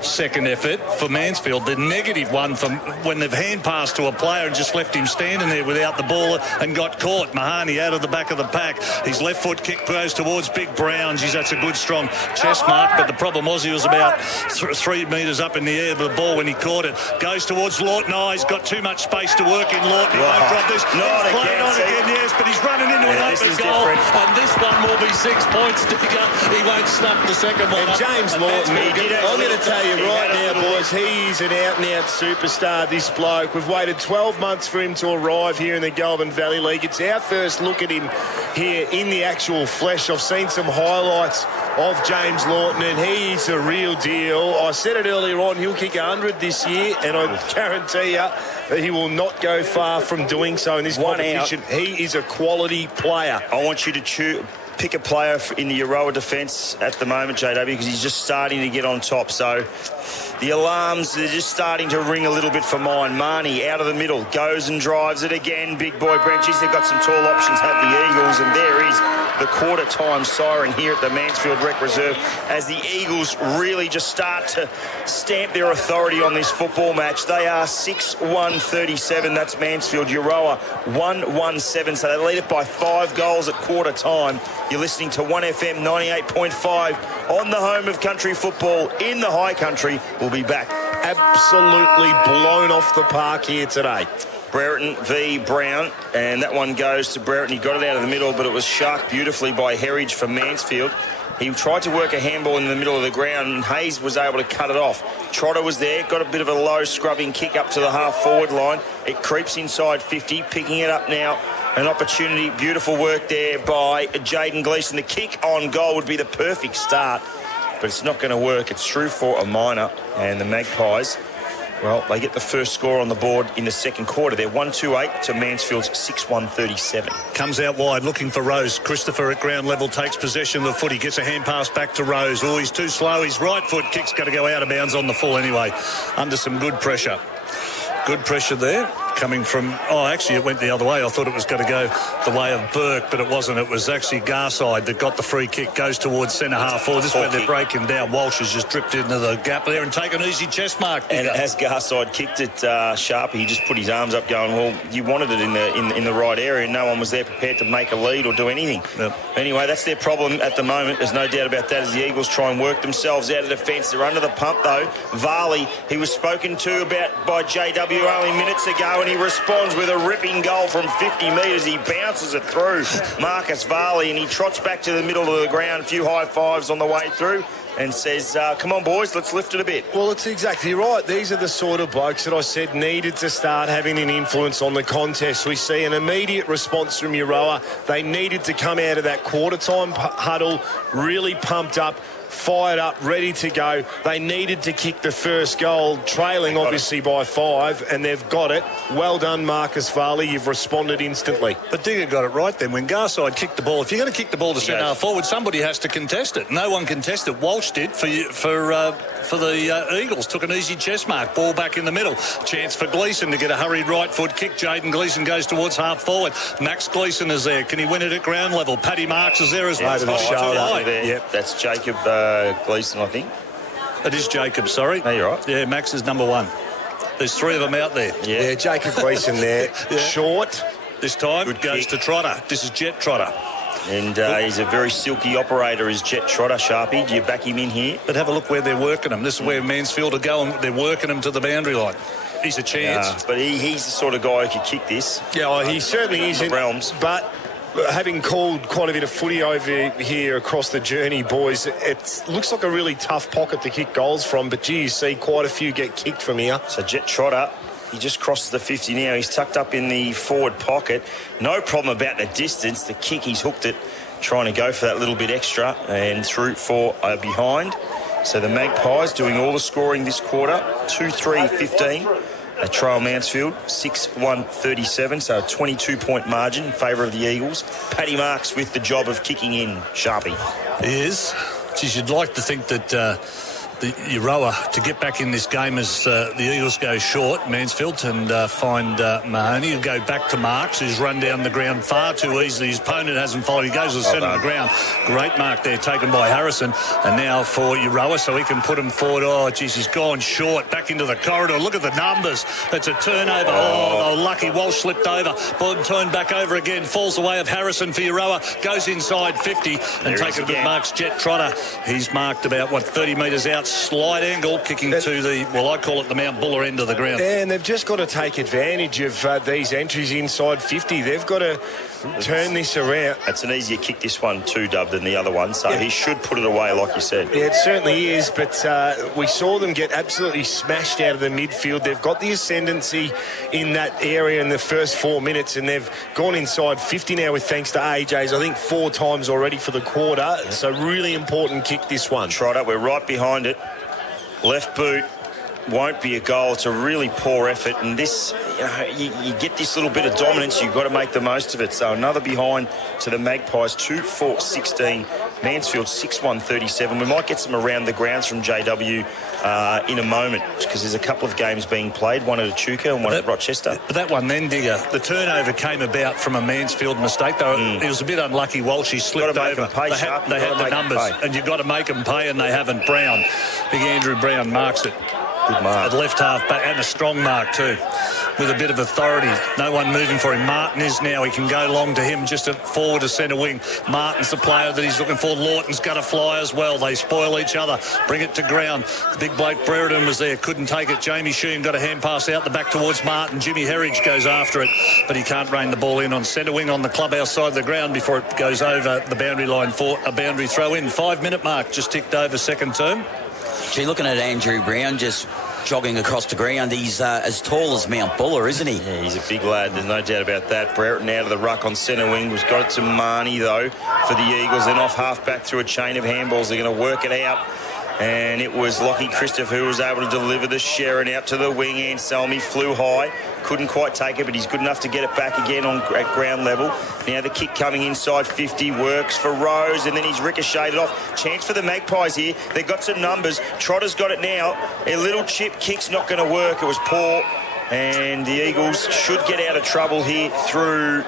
second effort for Mansfield, the negative one from when they've hand passed to a player and just left him standing there without the ball and got caught. Mahoney out of the back of the pack. His left foot kick goes towards Big Brown. Geez, that's a good strong chest mark, but the problem was he was about 3 metres up in the air with the ball when he caught it. Goes towards Lawton. Oh, he's got too much space to work in. Lawton, he won't drop this. Not he's playing again, on again, yes, but he's running into an open goal. Different. And this one will be 6 points. He won't snap the second one. And James Lawton, I'm going to tell you right now, boys, he's an out-and-out superstar, this bloke. We've waited 12 months for him to arrive here in the Goulburn Valley League. It's our first look at him here in the actual flesh. I've seen some highlights of James Lawton, and he's a real deal. I said it earlier on, he'll kick 100 this year, and I guarantee you that he will not go far from doing so in this competition. He is a quality player. I want you to pick a player in the Euroa defence at the moment, JW, because he's just starting to get on top. So the alarms, they're just starting to ring a little bit for mine. Marnie out of the middle, goes and drives it again. Big boy Branches, they've got some tall options, have the Eagles, and there is the quarter time siren here at the Mansfield Rec Reserve as the Eagles really just start to stamp their authority on this football match. They are 6-1-37. That's Mansfield. Euroa 1-1-7. So they lead it by 5 goals at quarter time. You're listening to 1FM 98.5 on the home of country football in the high country. We'll be back. Absolutely blown off the park here today. Brereton v Brown, and that one goes to Brereton. He got it out of the middle, but it was sharked beautifully by Herridge for Mansfield. He tried to work a handball in the middle of the ground, and Hayes was able to cut it off. Trotter was there, got a bit of a low scrubbing kick up to the half-forward line. It creeps inside 50, picking it up now. An opportunity, beautiful work there by Jaden Gleeson. The kick on goal would be the perfect start, but it's not going to work. It's through for a minor, and the Magpies, well, they get the first score on the board in the second quarter. They're 1-2-8 to Mansfield's 6-1-37. Comes out wide, looking for Rose. Christopher at ground level takes possession of the foot. He gets a hand pass back to Rose. Oh, he's too slow. His right foot kick's going to go out of bounds on the full anyway. Under some good pressure. Good pressure there. Coming from, actually it went the other way. I thought it was going to go the way of Burke, but it wasn't. It was actually Garside that got the free kick, goes towards centre half forward. This is where they're breaking down. Walsh has just dripped into the gap there and taken an easy chest mark. And as Garside kicked it, Sharpie, he just put his arms up going, well, you wanted it in the right area, and no one was there prepared to make a lead or do anything. Yep. Anyway, that's their problem at the moment. There's no doubt about that as the Eagles try and work themselves out of defence. They're under the pump, though. Varley, he was spoken to about by JW only minutes ago, and he responds with a ripping goal from 50 metres. He bounces it through Marcus Varley, and he trots back to the middle of the ground. A few high fives on the way through and says, come on, boys, let's lift it a bit. Well, it's exactly right. These are the sort of blokes that I said needed to start having an influence on the contest. We see an immediate response from Euroa. They needed to come out of that quarter-time huddle really pumped up, fired up, ready to go. They needed to kick the first goal, trailing obviously by 5, and they've got it. Well done, Marcus Varley. You've responded instantly. But Digger got it right then. When Garside kicked the ball, if you're going to kick the ball to centre half forward, somebody has to contest it. No one contested. Walsh did for the Eagles. Took an easy chest mark. Ball back in the middle. Chance for Gleeson to get a hurried right foot kick. Jaden Gleeson goes towards half forward. Max Gleeson is there. Can he win it at ground level? Paddy Marks is there as well. Yep, that's Jacob Gleeson, I think. It is Jacob, sorry. No, you're right. Yeah, Max is number 1. There's 3 of them out there. Yeah, Jacob Gleeson there. Yeah. Short. This time good goes kick to Trotter. This is Jet Trotter. And he's a very silky operator, is Jet Trotter. Sharpie, do you back him in here? But have a look where they're working him. This is where Mansfield are going. They're working him to the boundary line. He's a chance. But he's the sort of guy who could kick this. Yeah, well, he certainly isn't. Realms. But having called quite a bit of footy over here across the journey, boys, it looks like a really tough pocket to kick goals from, but gee, you see quite a few get kicked from here. So Jet Trotter He just crosses the 50 now. He's tucked up in the forward pocket. No problem about the distance. The kick, he's hooked it, trying to go for that little bit extra and through for a behind. So the Magpies doing all the scoring this quarter. 2-3-15 at Trail Mansfield. 6-1-37, so a 22-point margin in favour of the Eagles. Paddy Marks with the job of kicking in Sharpie. He is. Geez, you'd like to think that the Euroa to get back in this game as the Eagles go short, Mansfield, and find Mahoney. He'll go back to Marks, who's run down the ground far too easily. His opponent hasn't followed. He goes to the centre of the ground. Great mark there taken by Harrison. And now for Euroa, so he can put him forward. Oh, geez, he's gone short. Back into the corridor. Look at the numbers. It's a turnover. Oh, lucky. Walsh slipped over. Ball turned back over again. Falls away of Harrison for Euroa. Goes inside 50 and taken with Mark's jet trotter. He's marked about, 30 metres out. Slight angle, kicking to the, I call it the Mount Buller end of the ground. And they've just got to take advantage of these entries inside 50. They've got to turn this around. It's an easier kick, this one too, Dub, than the other one, so he should put it away, like you said. Yeah, it certainly is, but we saw them get absolutely smashed out of the midfield. They've got the ascendancy in that area in the first 4 minutes, and they've gone inside 50 now with thanks to AJ's, I think 4 times already for the quarter. Yeah. So really important kick, this one. Trotter, we're right behind it. Left boot won't be a goal. It's a really poor effort, and this, you get this little bit of dominance, you've got to make the most of it. So another behind to the Magpies. 2-4-16. Mansfield 6-1-37. We might get some around the grounds from JW in a moment, because there's a couple of games being played, one at Echuca and one at Rochester. But that one then, Digger, the turnover came about from a Mansfield mistake. It was a bit unlucky. Walsh, he slipped over. Pay, they had the numbers, and you've got to make them pay, and they haven't. Brown, big Andrew Brown marks it. Good mark. At left half back, and a strong mark too, with a bit of authority. No one moving for him. Martin is now. He can go long to him, just forward to centre wing. Martin's the player that he's looking for. Lawton's got to fly as well. They spoil each other. Bring it to ground. The big bloke Brereton was there. Couldn't take it. Jamie Sheehan got a hand pass out the back towards Martin. Jimmy Herridge goes after it, but he can't rein the ball in on centre wing on the clubhouse side of the ground before it goes over the boundary line for a boundary throw in. 5-minute mark just ticked over second term. Gee, looking at Andrew Brown just jogging across the ground, he's as tall as Mount Buller, isn't he? Yeah, he's a big lad, there's no doubt about that. Brereton out of the ruck on centre wing. We've got it to Marnie, though, for the Eagles. Then off half-back through a chain of handballs. They're going to work it out. And it was Lockie Christoph who was able to deliver the Sharon out to the wing. Anselmi flew high. Couldn't quite take it, but he's good enough to get it back again at ground level. Now the kick coming inside 50 works for Rose, and then he's ricocheted off. Chance for the Magpies here. They've got some numbers. Trotter's got it now. A little chip kick's not going to work. It was poor. And the Eagles should get out of trouble here through...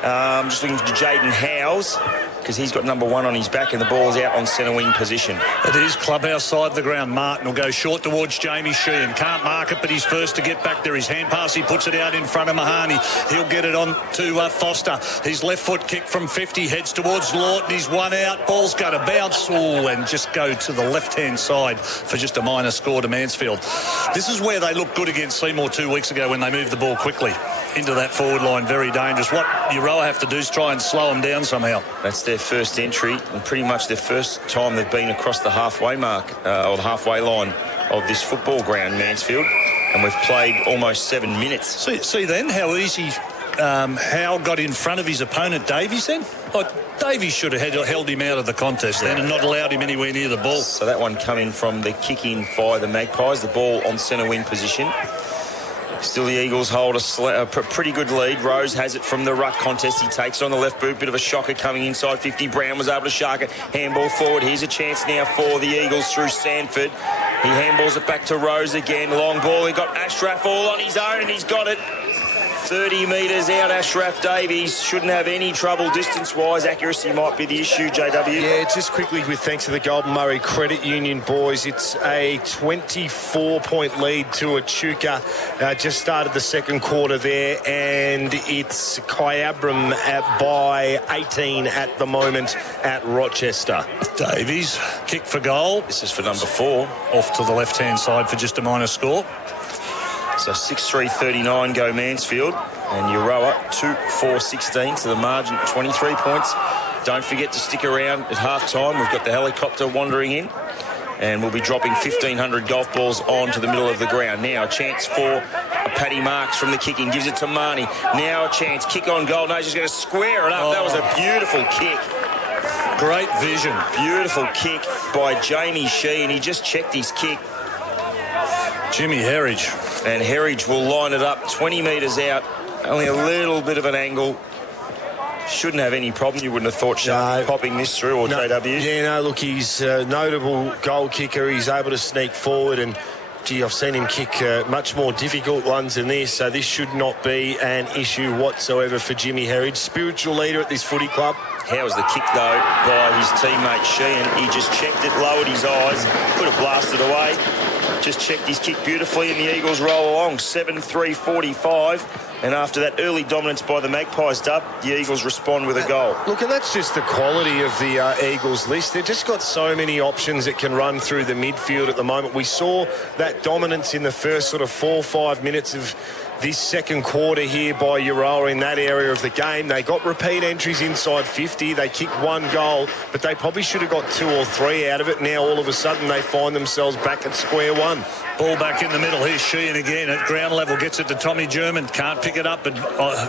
just looking for Jaden Howes, because he's got number 1 on his back, and the ball's out on centre wing position. It is clubhouse side of the ground. Martin will go short towards Jamie Sheehan. Can't mark it, but he's first to get back there. His hand pass, he puts it out in front of Mahoney. He'll get it on to Foster. His left foot kick from 50 heads towards Lawton. He's one out. Ball's going to bounce and just go to the left-hand side for just a minor score to Mansfield. This is where they looked good against Seymour 2 weeks ago when they moved the ball quickly into that forward line. Very dangerous. What Euroa have to do is try and slow them down somehow. That's their first entry, and pretty much their first time they've been across the halfway mark, or the halfway line of this football ground, Mansfield, and we've played almost 7 minutes. See then how easy Howe got in front of his opponent, Davies, then? Davies should have held him out of the contest then and not allowed him anywhere near the ball. So that one coming from the kick in by the Magpies, the ball on centre wing position. Still the Eagles hold a pretty good lead. Rose has it from the ruck contest. He takes it on the left boot. Bit of a shocker coming inside 50. Brown was able to shark it. Handball forward. Here's a chance now for the Eagles through Sanford. He handballs it back to Rose again. Long ball. He got Ashraf all on his own, and he's got it. 30 metres out, Ashraf Davies. Shouldn't have any trouble distance-wise. Accuracy might be the issue, JW. Yeah, just quickly, with thanks to the Golden Murray Credit Union boys, it's a 24-point lead to Echuca. Just started the second quarter there, and it's Kyabram by 18 at the moment at Rochester. Davies, kick for goal. This is for number 4. Off to the left-hand side for just a minor score. So 6-3-39 go Mansfield, and Euroa 2-4-16, so the margin 23 points. Don't forget to stick around at half-time. We've got the helicopter wandering in, and we'll be dropping 1,500 golf balls onto the middle of the ground. Now a chance for Paddy Marks from the kicking, gives it to Marnie. Now a chance, kick on goal. No, she's going to square it up. That was a beautiful kick. Great vision. Beautiful kick by Jamie Sheen. He just checked his kick. Jimmy Herridge. And Herridge will line it up 20 metres out. Only a little bit of an angle. Shouldn't have any problem. You wouldn't have thought Sean popping this through or JW. Yeah, no, look, he's a notable goal kicker. He's able to sneak forward and, gee, I've seen him kick much more difficult ones than this, so this should not be an issue whatsoever for Jimmy Herridge. Spiritual leader at this footy club. How was the kick, though, by his teammate Sheehan? He just checked it, lowered his eyes, could have blasted away. Just checked his kick beautifully, and the Eagles roll along, 7-3-45. And after that early dominance by the Magpies, Dub, the Eagles respond with a goal. Look, and that's just the quality of the Eagles list. They've just got so many options that can run through the midfield at the moment. We saw that dominance in the first sort of 4 or 5 minutes of this second quarter here by Euroa in that area of the game. They got repeat entries inside 50. They kicked one goal, but they probably should have got 2 or 3 out of it. Now all of a sudden they find themselves back at square one. Ball back in the middle. Here's Sheehan again at ground level. Gets it to Tommy German. Can't pick it up, but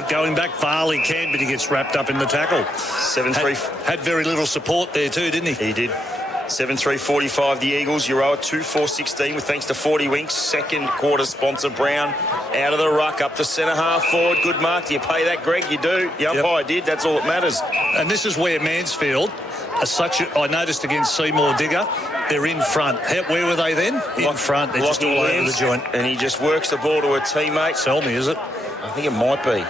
going back, Farley can, but he gets wrapped up in the tackle. 7-3. Had very little support there too, didn't he? He did. 7-3-45 the Eagles. Euroa 2-4-16 with thanks to 40 Winks. Second quarter sponsor Brown out of the ruck up the centre half forward. Good mark. Do you pay that, Greg? You do. The umpire did. That's all that matters. And this is where Mansfield, I noticed against Seymour Digger, they're in front. Where were they then? In front. They're just all over the joint. And he just works the ball to a teammate. Selmy, is it? I think it might be.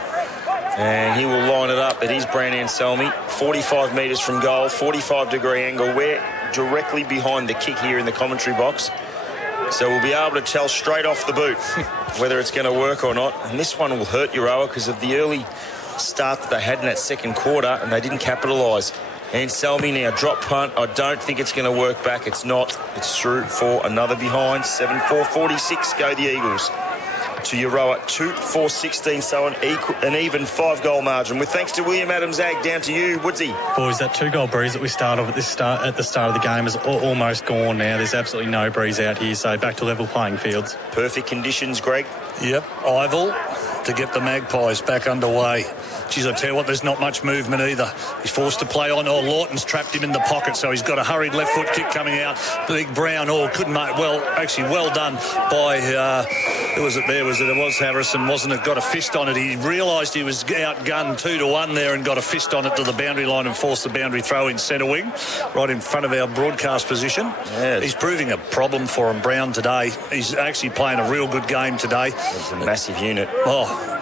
And he will line it up. It is Brandon Selmy. 45 metres from goal, 45-degree angle. We're directly behind the kick here in the commentary box. So we'll be able to tell straight off the boot whether it's going to work or not. And this one will hurt Euroa because of the early start that they had in that second quarter, and they didn't capitalise. And Selmy now, drop punt. I don't think it's going to work back. It's not. It's through for another behind. 7-4-46 go the Eagles. To Euroa 2-4-16, so an even 5-goal margin. With thanks to William Adams Ag, down to you, Woodsy. Boys, that 2-goal breeze that we started off at the start of the game is almost gone now. There's absolutely no breeze out here, so back to level playing fields. Perfect conditions, Greg. Yep, Ival to get the Magpies back underway. Geez, I tell you what, there's not much movement either. He's forced to play on. Lawton's trapped him in the pocket, so he's got a hurried left foot kick coming out. Big Brown, couldn't make, well done by, who was it there? It was Harrison, wasn't it? Got a fist on it. He realised he was outgunned 2-1 there and got a fist on it to the boundary line and forced the boundary throw in centre wing, right in front of our broadcast position. Yeah. He's proving a problem for him, Brown, today. He's actually playing a real good game today. It's a massive unit.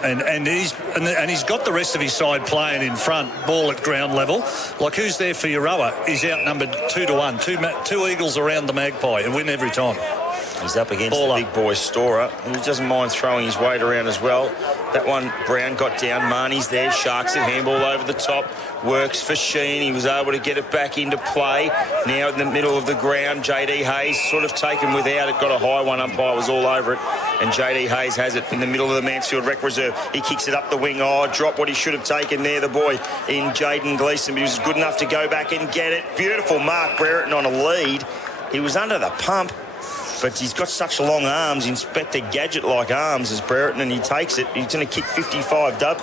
And he's got the rest of his side playing in front, ball at ground level. Like, who's there for Euroa? He's outnumbered 2-1. Two Eagles around the Magpie and win every time. He's up against the big boy Storer. He doesn't mind throwing his weight around as well. That one, Brown got down. Marnie's there. Sharks it. Handball over the top. Works for Sheen. He was able to get it back into play. Now in the middle of the ground, JD Hayes sort of taken without it. Got a high one. Umpire was all over it. And JD Hayes has it in the middle of the Mansfield Rec Reserve. He kicks it up the wing. Drop what he should have taken there, the boy in Jaden Gleeson. But he was good enough to go back and get it. Beautiful Mark Brereton on a lead. He was under the pump. But he's got such long arms, Inspector Gadget-like arms as Brereton, and he takes it. He's going to kick 55, Dub.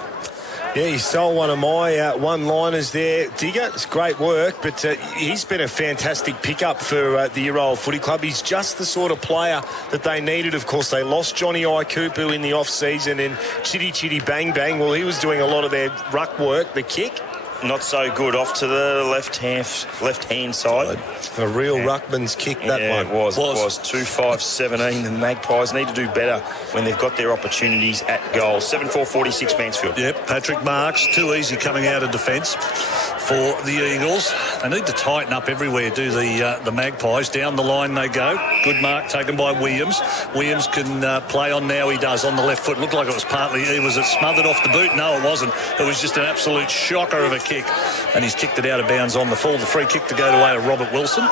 Yeah, he stole one of my one-liners there. Digger, it's great work, but he's been a fantastic pickup for the Euroa Footy Club. He's just the sort of player that they needed. Of course, they lost Johnny Ikupu in the off-season, and Chitty Chitty Bang Bang, well, he was doing a lot of their ruck work, the kick. Not so good. Off to the left-hand side. A real ruckman's kick, that one. It was 2-5-17. The Magpies need to do better when they've got their opportunities at goal. 7-4-46 Mansfield. Yep, Patrick Marks, too easy coming out of defence for the Eagles. They need to tighten up everywhere, do the Magpies. Down the line they go. Good mark taken by Williams. Williams can play on now. He does on the left foot. Looked like it was partly, was it smothered off the boot? No, it wasn't. It was just an absolute shocker of a kick. And he's kicked it out of bounds on the full. The free kick to go away to Robert Wilson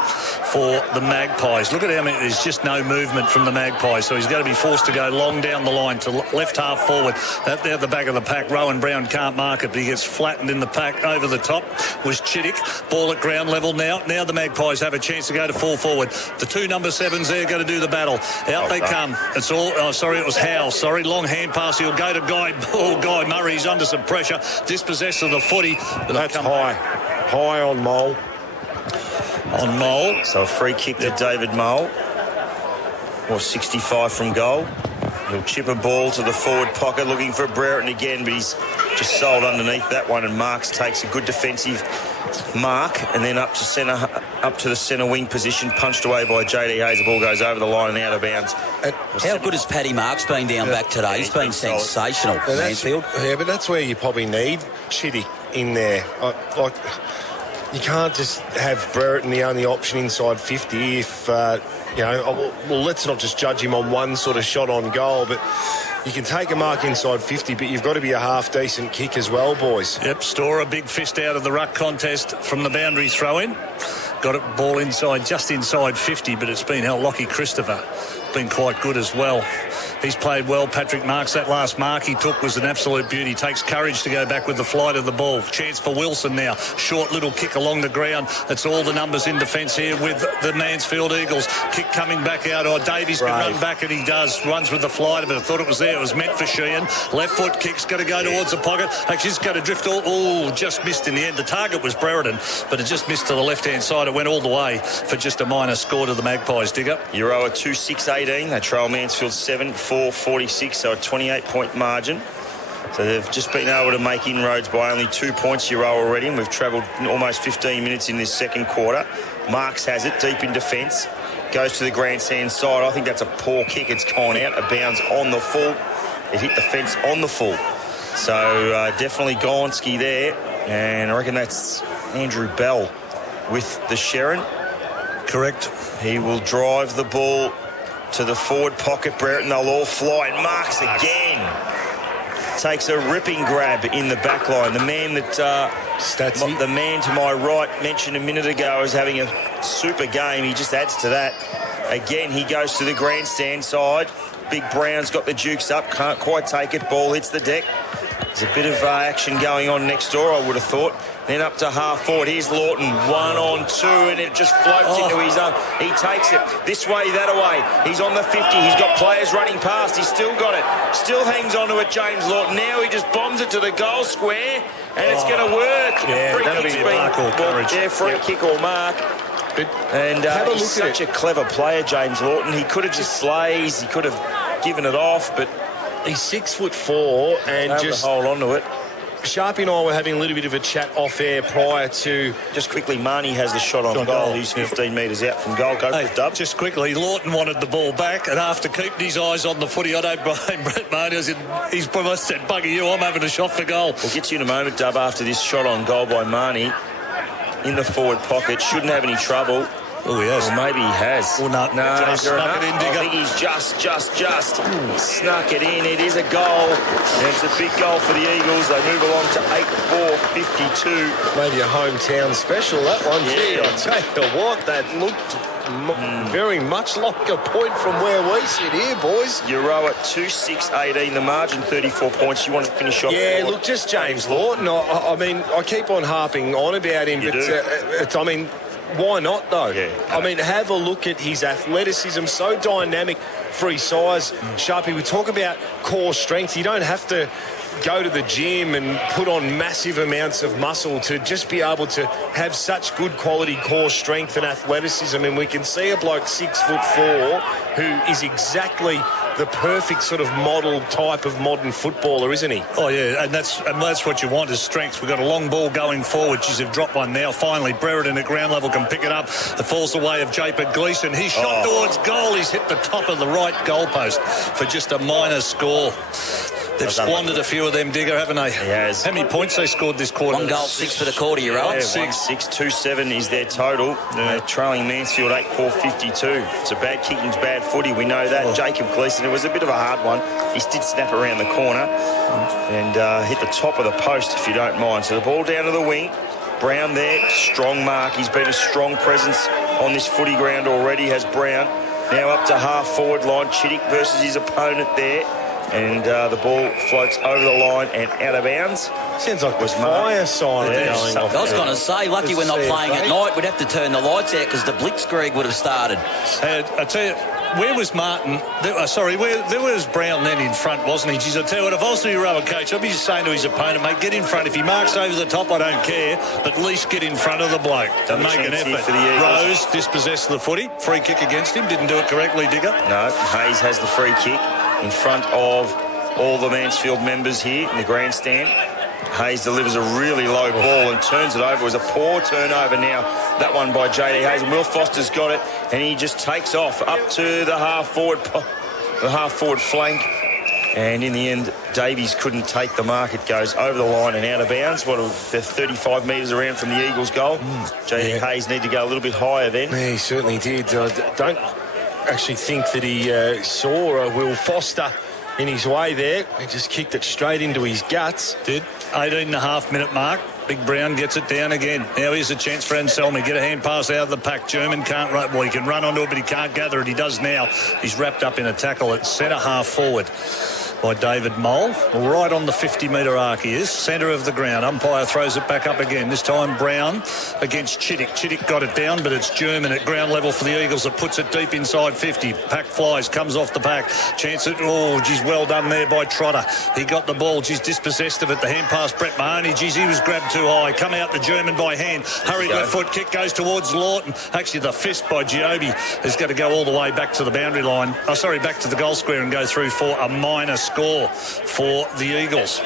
for the Magpies. Look at how many, there's just no movement from the Magpies, so he's going to be forced to go long down the line to left half forward. At the back of the pack, Rowan Brown can't mark it, but he gets flattened in the pack over the top. was Chittick. Ball at ground level now. Now the Magpies have a chance to go to full forward. The two number 7s there going to do the battle. Out they come. It's all, it was Howe. Long hand pass. He'll go to Guy. Oh, Guy Murray's under some pressure. Dispossessed of the footy. That's high. High on Mole. On Mole. So a free kick to David Mole. Or 65 from goal. He'll chip a ball to the forward pocket looking for Brereton again, but he's just sold underneath that one, and Marks takes a good defensive mark and then up to the centre wing position, punched away by JD Hayes. The ball goes over the line and out of bounds. How good has Paddy Marks been down back today? He's been sensational, Mansfield. Yeah, but that's where you probably need Chittick in there. You can't just have Brereton the only option inside 50 if... well, let's not just judge him on one sort of shot on goal, but you can take a mark inside 50, but you've got to be a half-decent kick as well, boys. Yep, Store a big fist out of the ruck contest from the boundary throw-in. Got it ball inside, just inside 50, but it's been Lockie Christopher. Been quite good as well. He's played well, Patrick Marks. That last mark he took was an absolute beauty. Takes courage to go back with the flight of the ball. Chance for Wilson now. Short little kick along the ground. That's all the numbers in defence here with the Mansfield Eagles. Kick coming back out. Davies can run back, and he does. Runs with the flight of it. I thought it was there. It was meant for Sheehan. Left foot kick's going to go towards the pocket. Actually, it's going to drift just missed in the end. The target was Brereton, but it just missed to the left-hand side. It went all the way for just a minor score to the Magpies, Digger. Euroa 2-6-18. They trail Mansfield 7-4-46, so a 28-point margin. So they've just been able to make inroads by only 2 points, Euroa already, and we've travelled almost 15 minutes in this second quarter. Marks has it deep in defence. Goes to the grandstand side. I think that's a poor kick. It's gone out. It bounds on the full. It hit the fence on the full. So definitely Gonski there. And I reckon that's Andrew Bell with the Sherrin. Correct. He will drive the ball to the forward pocket. Brereton, they'll all fly. And Marks again takes a ripping grab in the back line. The man that the man to my right mentioned a minute ago is having a super game. He just adds to that. Again, he goes to the grandstand side. Big Brown's got the jukes up, can't quite take it. Ball hits the deck. There's a bit of action going on next door, I would have thought. Then up to half forward. Here's Lawton, 1-on-2, and it just floats into his own. He takes it this way, that away. He's on the 50. He's got players running past. He's still got it. Still hangs on to it, James Lawton. Now he just bombs it to the goal square, and it's going to work. Yeah, that'll be mark or courage. Yeah, free kick or mark. And he's such a clever player, James Lawton. He could have just slays. He could have given it off, but he's 6'4" and just hold on to it. Sharpie and I were having a little bit of a chat off air prior to... Just quickly, Marnie has the shot on goal. He's 15 metres out from goal. Go for the dub. Just quickly, Lawton wanted the ball back, and after keeping his eyes on the footy, I don't blame Brett Marnie. He's probably said, bugger you, I'm having a shot for goal. We'll get you in a moment, Dub, after this shot on goal by Marnie. In the forward pocket. Shouldn't have any trouble. Oh, he has. Or maybe he has. Oh, no. Just snuck it in, Digger. I think he's just snuck it in. It is a goal. And it's a big goal for the Eagles. They move along to 8-4-52. Maybe a hometown special, that one. Yeah. Gee, I tell you what, that looked very much like a point from where we sit here, boys. Euroa 2-6-18. The margin 34 points. You want to finish off? Yeah, look, just James Lawton. I mean, I keep on harping on about him, why not, though? Yeah. I mean, have a look at his athleticism, so dynamic for his size. Sharpie, we talk about core strength. You don't have to go to the gym and put on massive amounts of muscle to just be able to have such good quality core strength and athleticism. And we can see a bloke 6'4" who is exactly the perfect sort of model type of modern footballer, isn't he? Oh, yeah, and that's what you want is strength. We've got a long ball going forward. She's have dropped one now. Finally, Brereton at ground level can pick it up. It falls away of Jacob Gleeson. He's shot towards goal. He's hit the top of the right goalpost for just a minor score. They've squandered a few of them, Digger, haven't they? He has. How many points they scored this quarter? 1 goal, 6 for the quarter, you're right. 1-6-2-7 is their total. They're trailing Mansfield 8-4-52. It's a bad kicking's bad footy. We know that. Jacob Gleeson, it was a bit of a hard one. He did snap around the corner and hit the top of the post, if you don't mind. So the ball down to the wing. Brown there, strong mark. He's been a strong presence on this footy ground already, has Brown. Now up to half forward line. Chittick versus his opponent there. And the ball floats over the line and out of bounds. Sounds like was fire siren going off. I was going to say, lucky we're not playing at night. We'd have to turn the lights out because the blitzkrieg would have started. I tell you, where was Martin? There was Brown then in front, wasn't he? Geez, I tell you what, if I was the Euroa coach, I'd be just saying to his opponent, mate, get in front. If he marks over the top, I don't care, but at least get in front of the bloke and make an effort. For the Rose dispossessed the footy. Free kick against him. Didn't do it correctly, Digger. No, Hayes has the free kick in front of all the Mansfield members here in the grandstand. Hayes delivers a really low ball and turns it over. It was a poor turnover now, that one by J.D. Hayes. And Will Foster's got it, and he just takes off up to the half-forward flank. And in the end, Davies couldn't take the mark. It goes over the line and out of bounds. They're 35 metres around from the Eagles' goal. J.D. Hayes need to go a little bit higher then. Yeah, he certainly did. I don't actually think that he saw Will Foster in his way there. He just kicked it straight into his guts. Did. 18.5-minute mark. Big Brown gets it down again. Now here's a chance for Anselmi. Get a hand pass out of the pack. German can't run. Well, he can run onto it, but he can't gather it. He does now. He's wrapped up in a tackle at centre half forward by David Mole. Right on the 50-metre arc he is. Centre of the ground. Umpire throws it back up again. This time Brown against Chittick. Chittick got it down, but it's German at ground level for the Eagles that puts it deep inside 50. Pack flies, comes off the pack. Chance it. Oh, geez, well done there by Trotter. He got the ball. Geez, dispossessed of it. The hand pass Brett Mahoney. Geez, he was grabbed too high. Come out the German by hand. Hurried left foot kick goes towards Lawton. Actually, the fist by Giobi has got to go all the way back to the boundary line. Back to the goal square and go through for a minor score for the Eagles.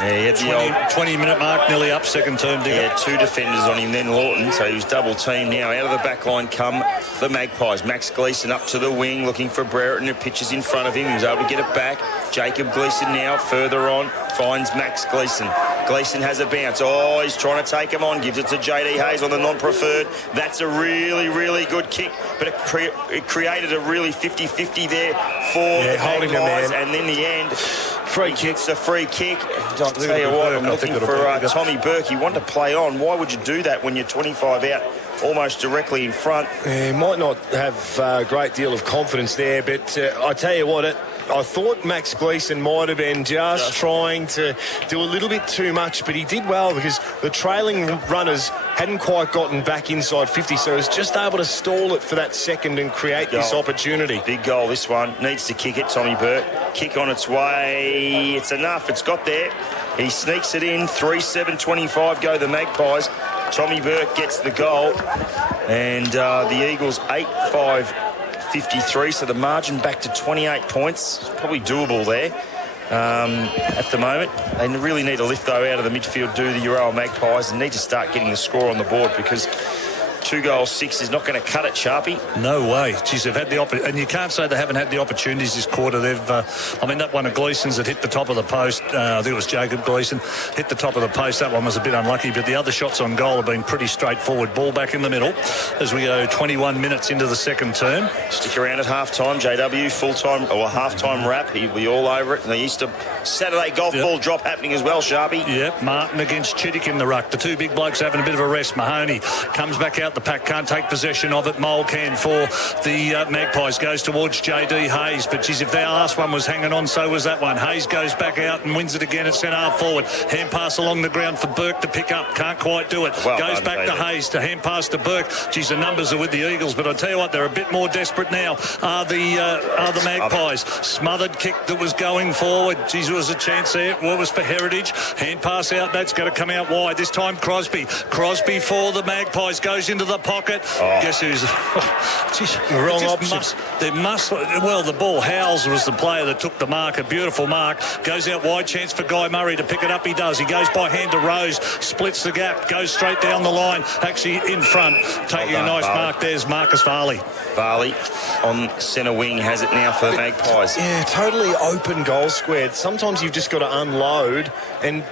Yeah, 20-minute mark, nearly up, second term. He had two defenders on him, then Lawton, so he was double teamed now. Out of the back line come the Magpies. Max Gleeson up to the wing, looking for Brereton, who pitches in front of him. He was able to get it back. Jacob Gleeson now further on, finds Max Gleeson. Gleeson has a bounce. Oh, he's trying to take him on, gives it to J.D. Hayes on the non-preferred. That's a really, really good kick, but it created a really 50-50 there for the Magpies, and in the end, free kick. It's a free kick. I'll tell you what, I'm looking for Tommy Burke. He wanted to play on. Why would you do that when you're 25 out, almost directly in front? He might not have a great deal of confidence there, but I tell you what, I thought Max Gleeson might have been just trying to do a little bit too much, but he did well because the trailing runners hadn't quite gotten back inside 50, so he was just able to stall it for that second and create this opportunity. Big goal, this one. Needs to kick it, Tommy Burke. Kick on its way. It's enough. It's got there. He sneaks it in. 3-7-25 go the Magpies. Tommy Burke gets the goal. And the Eagles 8-5-53, so the margin back to 28 points. It's probably doable there at the moment. They really need to lift, though, out of the midfield, do the Euroa Magpies, and need to start getting the score on the board because 2 goals, 6 is not going to cut it, Sharpie. No way. Geez, they've had the and you can't say they haven't had the opportunities this quarter. They've, that one of Gleeson's that hit the top of the post. I think it was Jacob Gleeson hit the top of the post. That one was a bit unlucky, but the other shots on goal have been pretty straightforward. Ball back in the middle as we go 21 minutes into the second term. Stick around at half-time, JW, full-time or half-time wrap. He'll be all over it. And the Easter Saturday golf ball drop happening as well, Sharpie. Yep, Martin against Chittick in the ruck. The two big blokes having a bit of a rest. Mahoney comes back out the pack, can't take possession of it. Mole can for the Magpies, goes towards J.D. Hayes, but geez, if their last one was hanging on, so was that one. Hayes goes back out and wins it again at centre half forward. Hand pass along the ground for Burke to pick up, can't quite do it. Goes back to Hayes to hand pass to Burke. Geez, the numbers are with the Eagles, but I tell you what, they're a bit more desperate now. Are the Magpies. Smothered kick that was going forward. Geez, there was a chance there. What was for Heritage? Hand pass out, that's going to come out wide. This time Crosby for the Magpies, goes into the pocket. Guess who's the wrong option? The ball. Howells was the player that took the mark. A beautiful mark. Goes out wide. Chance for Guy Murray to pick it up. He does. He goes by hand to Rose. Splits the gap. Goes straight down the line. Actually in front. Taking a nice mark. There's Marcus Varley. Varley on centre wing has it now for the Magpies. Yeah, totally open goal square. Sometimes you've just got to unload and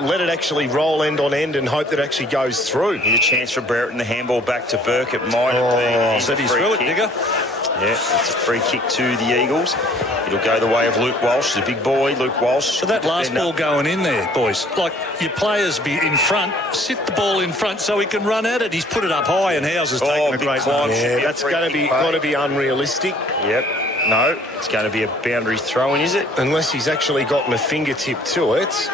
let it actually roll end on end and hope that it actually goes through. Here's a chance for Brereton to handball back to Burke. It might have been. So he's through it, Digger. Yeah, it's a free kick to the Eagles. It'll go the way of Luke Walsh. He's a big boy, Luke Walsh. So that last ball going in there, boys, like your players be in front, sit the ball in front so he can run at it. He's put it up high and Howes has taken a great climb. Yeah, that's got to be unrealistic. Yep. No, it's going to be a boundary throw-in, is it? Unless he's actually got my fingertip to it.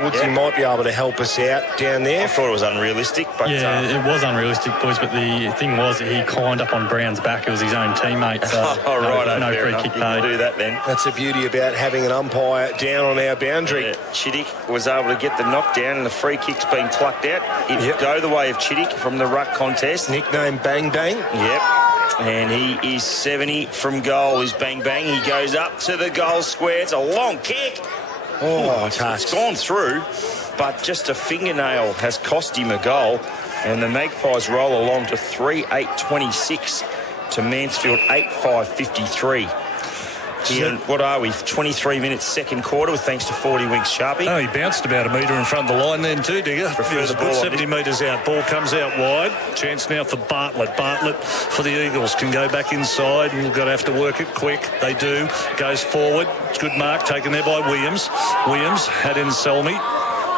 Woodsy might be able to help us out down there. I thought it was unrealistic, but it was unrealistic, boys. But the thing was that he climbed up on Brown's back. It was his own teammate. So no free kick you paid. can do that then. That's the beauty about having an umpire down on our boundary. Chittick was able to get the knockdown, and the free kick's been plucked out. It go the way of Chittick from the ruck contest. Nickname Bang Bang. Yep. And he is 70 from goal. Is Bang Bang. He goes up to the goal square. It's a long kick. Oh, it's gone through, but just a fingernail has cost him a goal. And the Magpies roll along to 3-8-26 to Mansfield 8-5-53. Here, what are we? 23 minutes second quarter with thanks to 40 Winks Sharpie. Oh, he bounced about a metre in front of the line then too, Digger. He was a good 70 metres out. Ball comes out wide. Chance now for Bartlett. Bartlett for the Eagles can go back inside. We've got to have to work it quick. They do. Goes forward. Good mark taken there by Williams. Williams had in Selmy.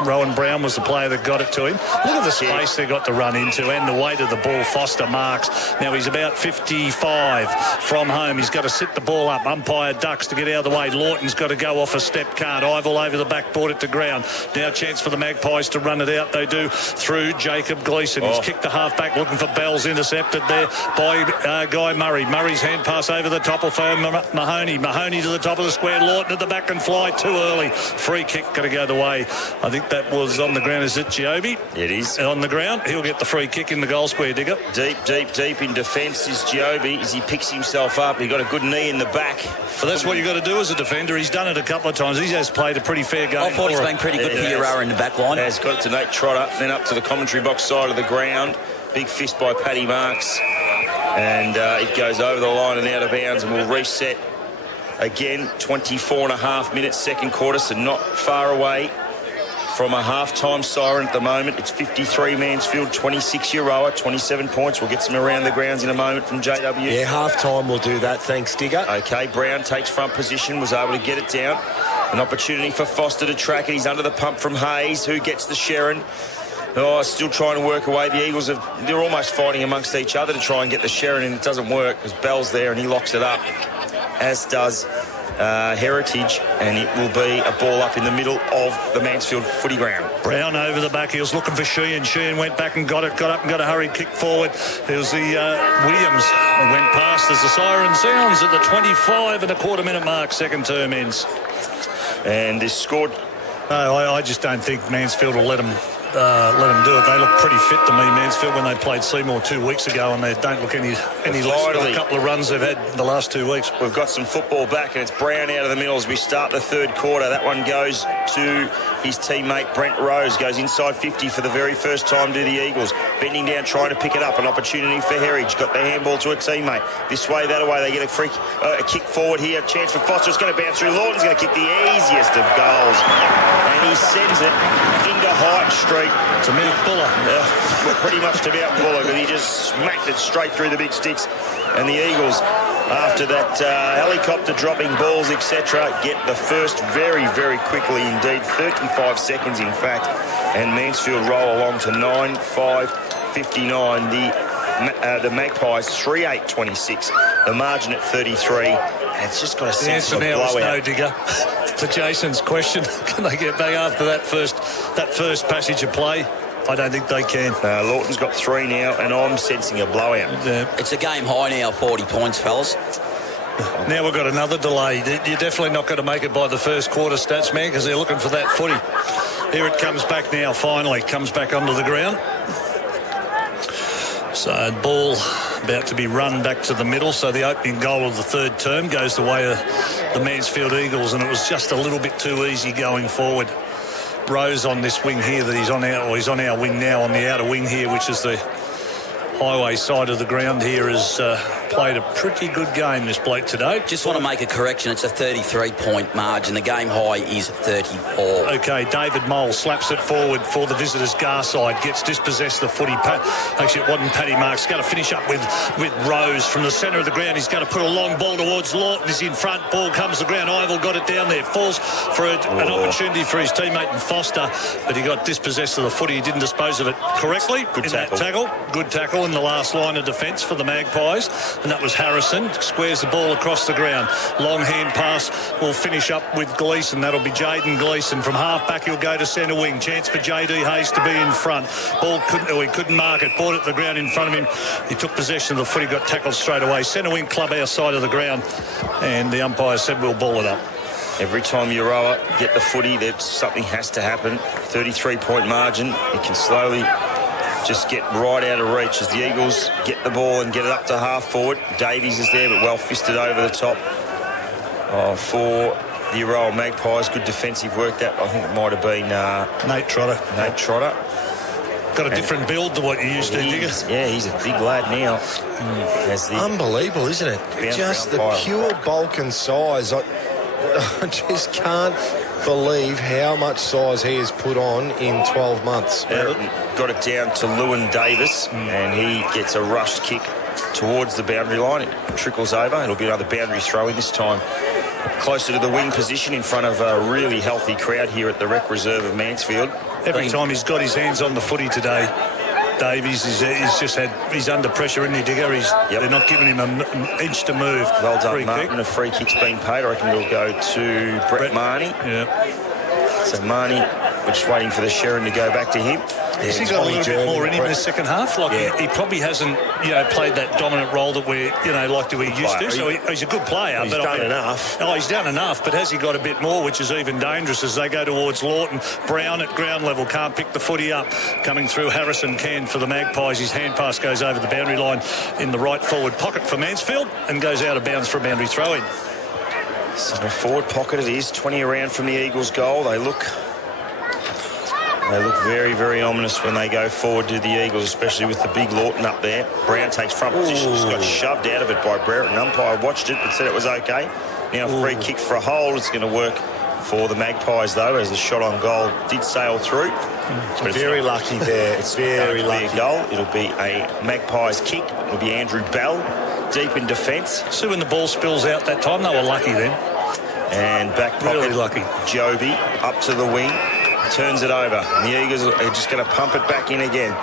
Rowan Brown was the player that got it to him. Look at the space they got to run into and the weight of the ball Foster marks. Now he's about 55 from home. He's got to sit the ball up. Umpire ducks to get out of the way. Lawton's got to go off a step. Can't. Ivel over the backboard at the ground. Now chance for the Magpies to run it out. They do through Jacob Gleeson. He's kicked the half-back looking for Bells. Intercepted there by Guy Murray. Murray's hand pass over the top of Mahoney. Mahoney to the top of the square. Lawton at the back and fly too early. Free kick got to go the way. I think that was on the ground. Is it Giobi? It is. On the ground. He'll get the free kick in the goal square, Digger. Deep in defence is Giobi as he picks himself up. He got a good knee in the back. But that's what you got to do as a defender. He's done it a couple of times. He has played a pretty fair game. I thought he's been pretty good for Euroa in the back line. Has got it to Nate Trotter, then up to the commentary box side of the ground. Big fist by Paddy Marks. And it goes over the line and out of bounds, and we'll reset again. 24 and a half minutes second quarter, so not far away from a half-time siren at the moment. It's 53 Mansfield, 26 Euroa, 27 points. We'll get some around the grounds in a moment from JW. Yeah, half-time will do that. Thanks, Digger. OK, Brown takes front position, was able to get it down. An opportunity for Foster to track it. He's under the pump from Hayes, who gets the Sherrin. Oh, still trying to work away. The Eagles, they're almost fighting amongst each other to try and get the Sherrin, and it doesn't work because Bell's there and he locks it up, as does Heritage, and it will be a ball up in the middle of the Mansfield footy ground. Brown over the back. He was looking for Sheehan. Sheehan went back and got it. Got up and got a hurried kick forward. It was the Williams went past as the siren sounds at the 25 and a quarter minute mark. Second term ends. And this scored. No, I just don't think Mansfield will let them do it. They look pretty fit to me, Mansfield, when they played Seymour 2 weeks ago, and they don't look any less than a couple of runs they've had the last 2 weeks. We've got some football back, and it's Brown out of the middle as we start the third quarter. That one goes to his teammate Brent Rose, goes inside 50 for the very first time to the Eagles. Bending down, trying to pick it up. An opportunity for Heritage. Got the handball to a teammate. This way, that way. They get a kick forward here. Chance for Foster. It's going to bounce through. Lawton's going to kick the easiest of goals. And he sends it into Hyde Street. It's a Mick Buller. Well, pretty much to about Buller, because he just smacked it straight through the big sticks. And the Eagles, after that helicopter dropping balls, etc., get the first very, very quickly indeed. 35 seconds, in fact. And Mansfield roll along to 9-5-59. The Magpies 3-8-26. The margin at 33. And it's just got a sense of a blowout. No, Digger. To Jason's question, can they get back after that first passage of play? I don't think they can. Lawton's got 3 now, and I'm sensing a blowout. Yeah. It's a game high now, 40 points, fellas. Now we've got another delay. You're definitely not going to make it by the first quarter stats, man, because they're looking for that footy. Here it comes back now, finally. Comes back onto the ground. So ball about to be run back to the middle. So the opening goal of the third term goes the way of the Mansfield Eagles, and it was just a little bit too easy going forward. Rose on this wing here that he's on our wing now, on the outer wing here, which is the highway side of the ground here, has played a pretty good game, this bloke, today. Just want to make a correction. It's a 33-point margin. The game high is 34. OK, David Mole slaps it forward for the visitors' Gar side, gets dispossessed of the footy. Actually, it wasn't Paddy Marks. He's going to finish up with Rose from the centre of the ground. He's going to put a long ball towards Lawton. He's in front. Ball comes to the ground. Ivel got it down there. Falls for an opportunity for his teammate and Foster, but he got dispossessed of the footy. He didn't dispose of it correctly. Good tackle. Good tackle in the last line of defence for the Magpies. and that was Harrison. Squares the ball across the ground. Long hand pass will finish up with Gleeson. That'll be Jaden Gleeson. From half-back, he'll go to centre wing. Chance for J.D. Hayes to be in front. Ball he couldn't mark it. Bought it to the ground in front of him. He took possession of the foot. He got tackled straight away. Centre wing club our side of the ground. And the umpire said we'll ball it up. Every time Euroa get the footy, something has to happen. 33-point margin. It can slowly just get right out of reach as the Eagles get the ball and get it up to half forward. Davies is there, but well fisted over the top for the Euroa Magpies. Good defensive work. That, I think it might have been Nate Trotter. Got a different build to what you used to, Digger. Yeah, he's a big lad now. Unbelievable, isn't it? Just the pure bulk and size. I just can't believe how much size he has put on in 12 months. Got it down to Lewin Davis, and he gets a rushed kick towards the boundary line. It trickles over. It'll be another boundary throw in, this time closer to the wing position in front of a really healthy crowd here at the Rec Reserve of Mansfield. Every time he's got his hands on the footy today, Davies he's under pressure, isn't he, Digger? They're not giving him an inch to move. Well done, Martin. A free kick's been paid. I reckon it'll go to Brett Marnie. Yeah. So Marnie, we're just waiting for the Sharon to go back to him. Has he got a little bit more in him in the second half? He probably hasn't, played that dominant role that we're, like we used to. So he's a good player. He's done enough. Oh, he's done enough, but has he got a bit more, which is even dangerous as they go towards Lawton. Brown at ground level, can't pick the footy up. Coming through, Harrison can for the Magpies. His hand pass goes over the boundary line in the right forward pocket for Mansfield and goes out of bounds for a boundary throw-in. So the forward pocket it is, 20 around from the Eagles' goal. They look very, very ominous when they go forward to the Eagles, especially with the big Lawton up there. Brown takes front position. Just got shoved out of it by Brereton. An umpire watched it but said it was okay. Now free kick for a hold. It's going to work for the Magpies, though, as the shot on goal did sail through. But very lucky there. It's very lucky. A goal. It'll be a Magpies kick. It'll be Andrew Bell deep in defence. So when the ball spills out that time, they were lucky then. And back pocket, really lucky. Joby up to the wing. Turns it over. And the Eagles are just going to pump it back in again.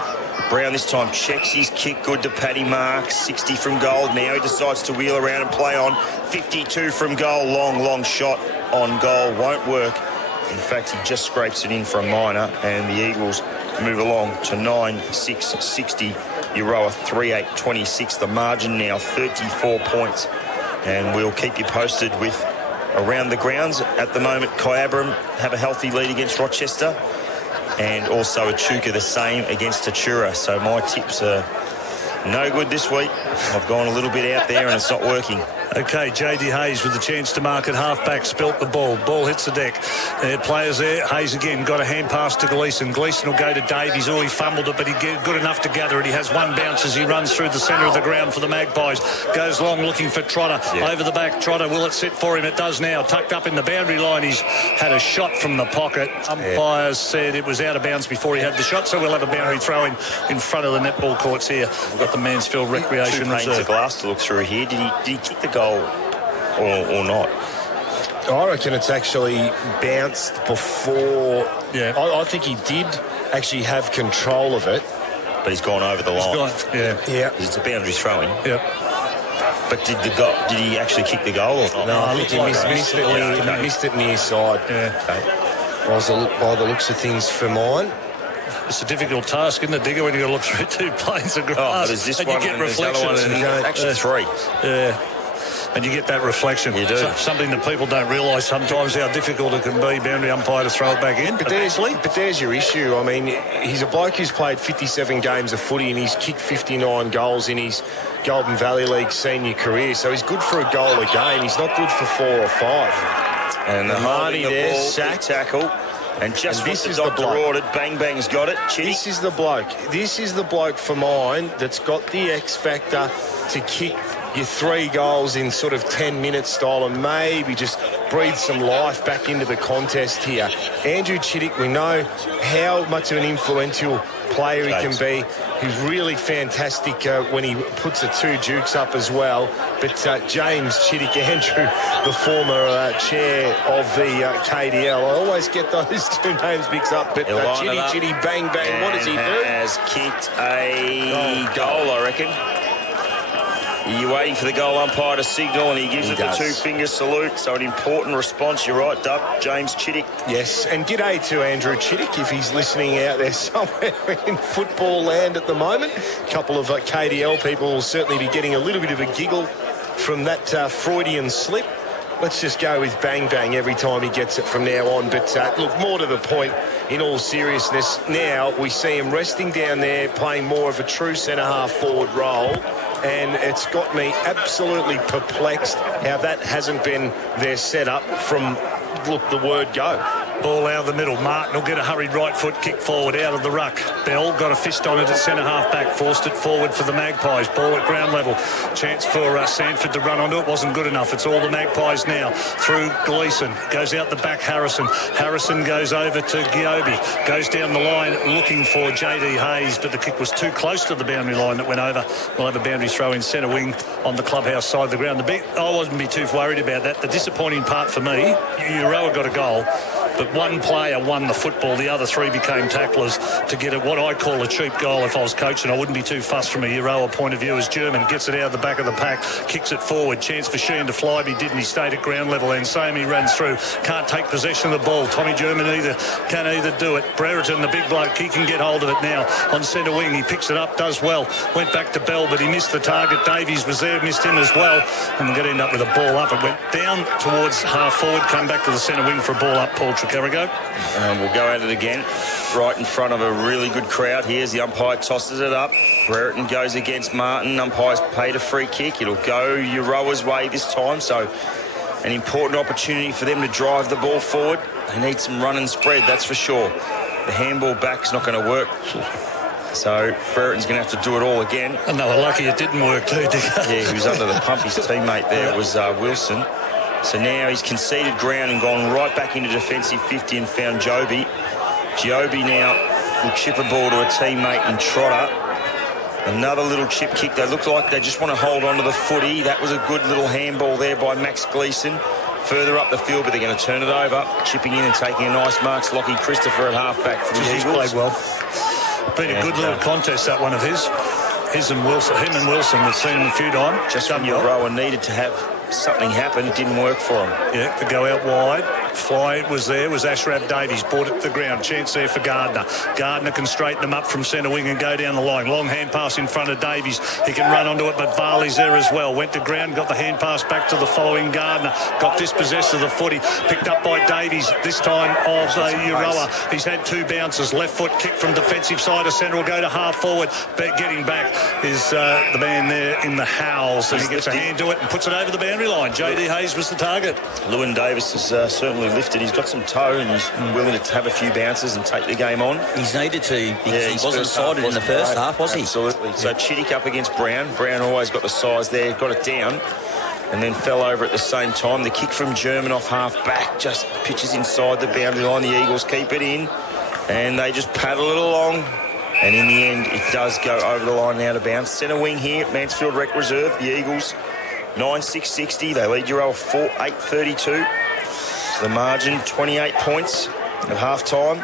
Brown this time checks his kick. Good to Paddy Mark. 60 from goal. Now he decides to wheel around and play on. 52 from goal. Long shot on goal. Won't work. In fact, he just scrapes it in for a minor. And the Eagles move along to 9-6-60. Euroa 3-8-26. The margin now 34 points. And we'll keep you posted with around the grounds. At the moment, Kyabram have a healthy lead against Rochester, and also Echuca the same against Tatura. So my tips are no good this week. I've gone a little bit out there and it's not working. Okay, J.D. Hayes with the chance to mark at half-back, spilt the ball. Ball hits the deck. There, players there. Hayes again got a hand pass to Gleeson. Gleeson will go to Davies. He fumbled it, but he good enough to gather it. He has one bounce as he runs through the centre of the ground for the Magpies. Goes long looking for Trotter. Over the back, Trotter. Will it sit for him? It does now. Tucked up in the boundary line. He's had a shot from the pocket. Umpires said it was out of bounds before he had the shot, so we'll have a boundary throw in front of the netball courts here. We've got the Mansfield Recreation Two panes Reserve. of glass to look through here. Did he kick the goal or not? I reckon it's actually bounced before. Yeah. I think he did actually have control of it. But he's gone over the line. Yeah. It's a boundary throwing. Yep. But did he actually kick the goal or not? No, I think he missed it near side. Yeah. Okay. By the looks of things for mine. It's a difficult task, isn't it, Digger, when you've got to look through two planes of grass there's this and one you get and there's the other one reflections. and actually three. Yeah. And you get that reflection. You do. Something that people don't realise sometimes how difficult it can be, boundary umpire, to throw it back in. But there's your issue. I mean, he's a bloke who's played 57 games of footy and he's kicked 59 goals in his Golden Valley League senior career. So he's good for a goal a game. He's not good for 4 or 5. And the Marnie there, ball, sacked. Tackle. And just this what is the the doctor bloke. ordered, Bang Bang's got it. This is the bloke. This is the bloke for mine that's got the X factor to kick your 3 goals in sort of 10 minute style and maybe just breathe some life back into the contest here. Andrew Chittick, we know how much of an influential player he can be. He's really fantastic when he puts the 2 dukes up as well. But James Chittick, Andrew, the former chair of the KDL. I always get those 2 names mixed up. But Chitty, Bang Bang, what does he do? Has kicked a goal, I reckon. You're waiting for the goal umpire to signal, and he gives it the two-finger salute. So an important response. You're right, Dub. James Chittick. Yes, and g'day to Andrew Chittick if he's listening out there somewhere in football land at the moment. A couple of KDL people will certainly be getting a little bit of a giggle from that Freudian slip. Let's just go with bang bang every time he gets it from now on. But look, more to the point, in all seriousness, now we see him resting down there, playing more of a true centre-half forward role. And it's got me absolutely perplexed how that hasn't been their setup from, look, the word go. Ball out of the middle. Martin will get a hurried right foot kick forward out of the ruck. Bell got a fist on it at centre-half back, forced it forward for the Magpies. Ball at ground level. Chance for Sanford to run onto it. Wasn't good enough. It's all the Magpies now. Through Gleeson. Goes out the back, Harrison. Harrison goes over to Giobi. Goes down the line looking for J.D. Hayes, but the kick was too close to the boundary line that went over. We'll have a boundary throw in centre wing on the clubhouse side of the ground. I wasn't too worried about that. The disappointing part for me, Euroa got a goal, but one player won the football. The other three became tacklers to get what I call a cheap goal. If I was coaching, I wouldn't be too fussed from a Euroa point of view, as German gets it out of the back of the pack, kicks it forward. Chance for Sheehan to fly, but he didn't. He stayed at ground level, and Samey ran through. Can't take possession of the ball. Tommy German can either do it. Brereton, the big bloke, he can get hold of it now on centre wing. He picks it up, does well. Went back to Bell, but he missed the target. Davies was there, missed him as well, and we're going to end up with a ball up. It went down towards half forward, come back to the centre wing for a ball up. Paul Tricarigo. We'll go at it again, right in front of a really good crowd. Here's the umpire, tosses it up. Brereton goes against Martin. Umpire's paid a free kick. It'll go Euroa's way this time, so an important opportunity for them to drive the ball forward. They need some run and spread, that's for sure. The handball back's not going to work, so Brereton's going to have to do it all again. And they were lucky it didn't work too, did Yeah, he was under the pump. His teammate there was Wilson. So now he's conceded ground and gone right back into defensive 50 and found Joby. Joby now will chip a ball to a teammate in Trotter. Another little chip kick. They look like they just want to hold on to the footy. That was a good little handball there by Max Gleeson. Further up the field, but they're going to turn it over. Chipping in and taking a nice mark. Lockie Christopher at half-back for the Eagles. He's played well. Been a good little contest, that one of his. Him and Wilson, we've seen him a few times. Just when Euroa needed to have something happen, it didn't work for him. Yeah, to go out wide. Fly was there, was Ashraf Davies. Brought it to the ground. Chance there for Gardner. Gardner can straighten them up from centre wing and go down the line. Long hand pass in front of Davies. He can run onto it, but Varley's there as well. Went to ground, got the hand pass back to the following Gardner. Got dispossessed of the footy. Picked up by Davies, this time of Euroa. He's had two bounces. Left foot kick from defensive side of centre will go to half forward. But getting back is the man there in the Howls. And he gets a hand to it and puts it over the boundary line. J.D. Hayes was the target. Lewin Davis has certainly lifted. He's got some toe and he's willing to have a few bounces and take the game on. He's needed to because he wasn't sided in the first half, was he? Absolutely. So Chittick up against Brown. Brown always got the size there, got it down, and then fell over at the same time. The kick from German off half back just pitches inside the boundary line. The Eagles keep it in and they just paddle it along. And in the end, it does go over the line and out of bounds. Centre wing here, Mansfield Rec Reserve. The Eagles 9-6-60. They lead Euroa 4-8-32. The margin 28 points at half time.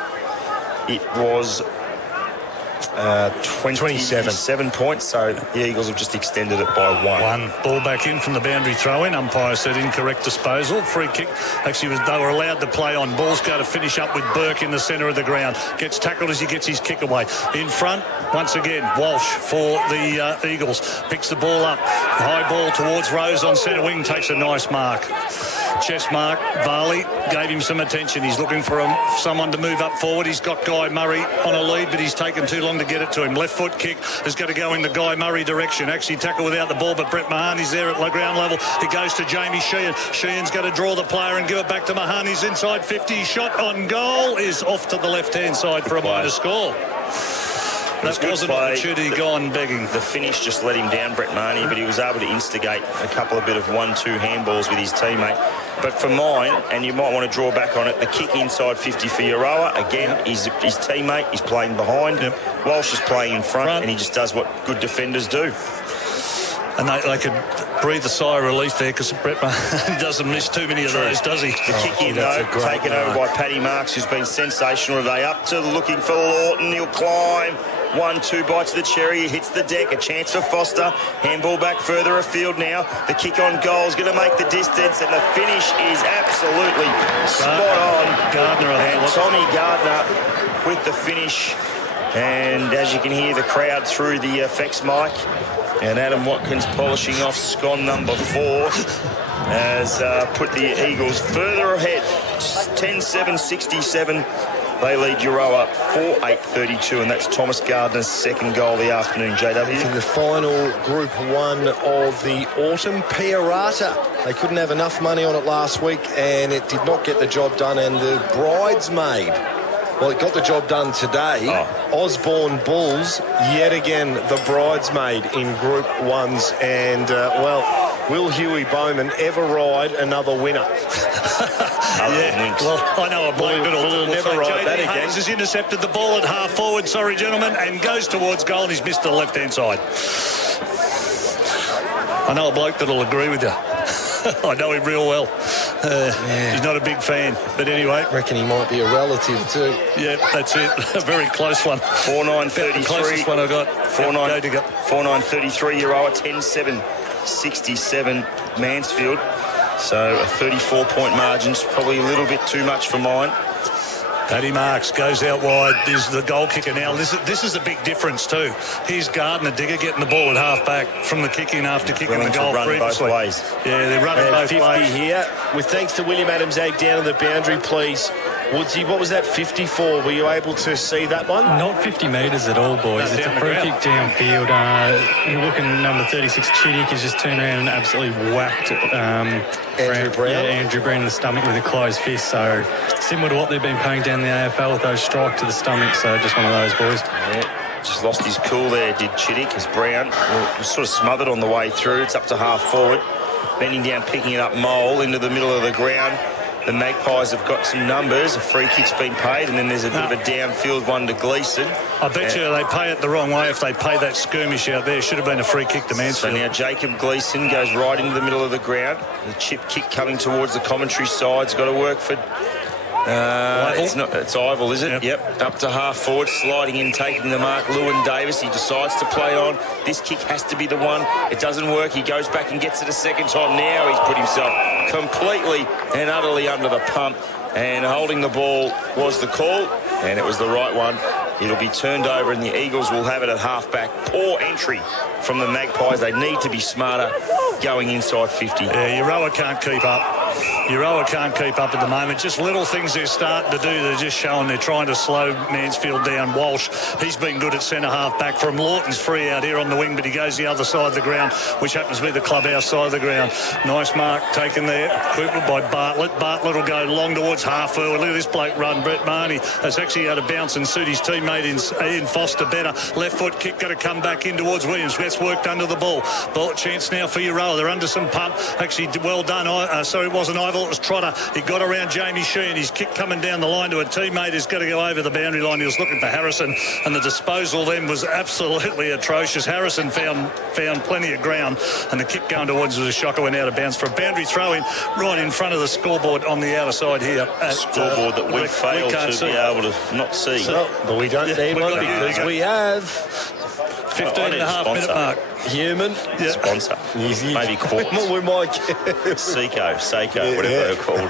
It was 27 points, so the Eagles have just extended it by one. Ball back in from the boundary throw-in. Umpire said incorrect disposal. Free kick. Actually, they were allowed to play on. Ball's go to finish up with Burke in the centre of the ground. Gets tackled as he gets his kick away. In front, once again, Walsh for the Eagles. Picks the ball up. High ball towards Rose on centre wing. Takes a nice mark. Chest mark. Varley gave him some attention. He's looking for someone to move up forward. He's got Guy Murray on a lead, but he's taken too long to get it to him. Left foot kick has got to go in the Guy Murray direction. Actually tackle without the ball, but Brett Mahoney's there at the ground level. He goes to Jamie Sheehan. Sheehan's got to draw the player and give it back to Mahoney's inside 50. Shot on goal is off to the left-hand side for a minor score. That was an opportunity gone begging. The finish just let him down, Brett Mahoney, but he was able to instigate a couple of bit of 1-2 handballs with his teammate. But for mine, and you might want to draw back on it, the kick inside 50 for Euroa. Again, his teammate is playing behind. Walsh is playing in front, and he just does what good defenders do. And they could breathe a sigh of relief there because Brett doesn't miss too many of those, does he? The kick in, though, taken over by Paddy Marks, who's been sensational today. Up to looking for Lawton. He'll climb. 1-2 bites of the cherry. He hits the deck. A chance for Foster. Handball back further afield now. The kick on goal is going to make the distance, and the finish is absolutely spot on. Gardner, and Tommy Gardner with the finish. And as you can hear the crowd through the effects mic, and Adam Watkins polishing off scone number 4 has put the Eagles further ahead. 10-7-67. They lead Euroa 4-8-32, and that's Thomas Gardner's second goal of the afternoon, JW. In the final Group 1 of the autumn, Piarata. They couldn't have enough money on it last week, and it did not get the job done. And the bridesmaid, well, it got the job done today. Osborne Bulls, yet again, the bridesmaid in Group 1s. And, will Huey Bowman ever ride another winner? Well, I know a bloke that'll never ride that again. Hayes has intercepted the ball at half forward, sorry, gentlemen, and goes towards goal, and he's missed the left-hand side. I know a bloke that'll agree with you. I know him real well. He's not a big fan, but anyway. I reckon he might be a relative too. Yeah, that's it. A very close one. 4-9-33. Closest one I got. 4-9-33 Euroa, 10-7-67 Mansfield. So a 34-point margin's probably a little bit too much for mine. Paddy Marks goes out wide. There's the goal kicker now. This is a big difference too. Here's Gardner Digger getting the ball at half back from the kick in after kicking the goal previously. Both ways. Yeah, they're running both 50 ways. here. With thanks to William Adams-Ag down on the boundary, please. Woodsy, what was that 54? Were you able to see that one? Not 50 metres at all, boys. It's a free kick downfield. You're looking, number 36, Chittick, has just turned around and absolutely whacked Andrew Brown. Yeah, Andrew Brown in the stomach with a closed fist. So similar to what they've been paying down the AFL with those strikes to the stomach. So just one of those, boys. Yeah, just lost his cool there, did Chittick, as Brown was sort of smothered on the way through. It's up to half forward. Bending down, picking it up, Mole into the middle of the ground. The Magpies have got some numbers. A free kick's been paid, and then there's a bit of a downfield one to Gleeson. I bet you they pay it the wrong way if they pay that skirmish out there. Should have been a free kick to Mansfield. So now Jacob Gleeson goes right into the middle of the ground. The chip kick coming towards the commentary side's got to work for... It's Ivel, is it? Yep. Up to half forward, sliding in, taking the mark. Lewin Davis, he decides to play it on. This kick has to be the one. It doesn't work. He goes back and gets it a second time. Now he's put himself completely and utterly under the pump. And holding the ball was the call, and it was the right one. It'll be turned over, and the Eagles will have it at half-back. Poor entry from the Magpies. They need to be smarter going inside 50. Yeah, Euroa can't keep up. Euroa can't keep up at the moment. Just little things they're starting to do. They're just showing they're trying to slow Mansfield down. Walsh, he's been good at centre half back from. Lawton's free out here on the wing, but he goes the other side of the ground, which happens to be the clubhouse side of the ground. Nice mark taken there quickly by Bartlett. Bartlett will go long towards half forward. Look at this bloke run. Brett Marnie has actually had a bounce and suit his teammate in Foster better. Left foot kick got to come back in towards Williams. That's worked under the ball. Ball chance now for Euroa. They're under some pump. Actually, well done. Sorry, it wasn't Ivel. It was Trotter. He got around Jamie Sheehan. His kick coming down the line to a teammate has got to go over the boundary line. He was looking for Harrison, and the disposal then was absolutely atrocious. Harrison found plenty of ground, and the kick going towards was a shocker, went out of bounds for a boundary throw in right in front of the scoreboard on the outer side here. Scoreboard that we failed to be able to not see. But we don't need one because we have 15 and a half minute mark. Human. Yeah. Sponsor. Maybe Quartz. We might Seiko, whatever they're called.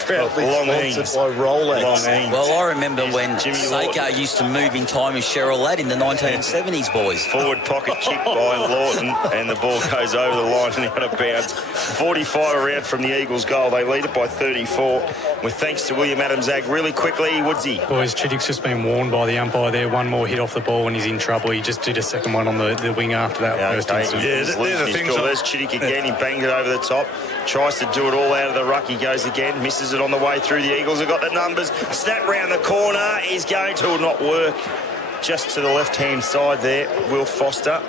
Proudly sponsored by Rolex. Well, I remember when Seiko used to move in time with Cheryl Ladd in the 1970s, boys. Forward pocket kick by Lawton, and the ball goes over the line and out of bounds. 45 around from the Eagles' goal. They lead it by 34. With thanks to William Adams-Ag. Really quickly, Woodsy. Boys, Chittick's just been warned by the umpire there. One more hit off the ball and he's in trouble. He just did a second one on the wing after that first instance. Yeah, they're the things. There's Chittick again. He banged it over the top. Tries to do it all out of the ruck. He goes again. Misses it on the way through. The Eagles have got the numbers. Snap round the corner is going to not work. Just to the left-hand side there, Will Foster.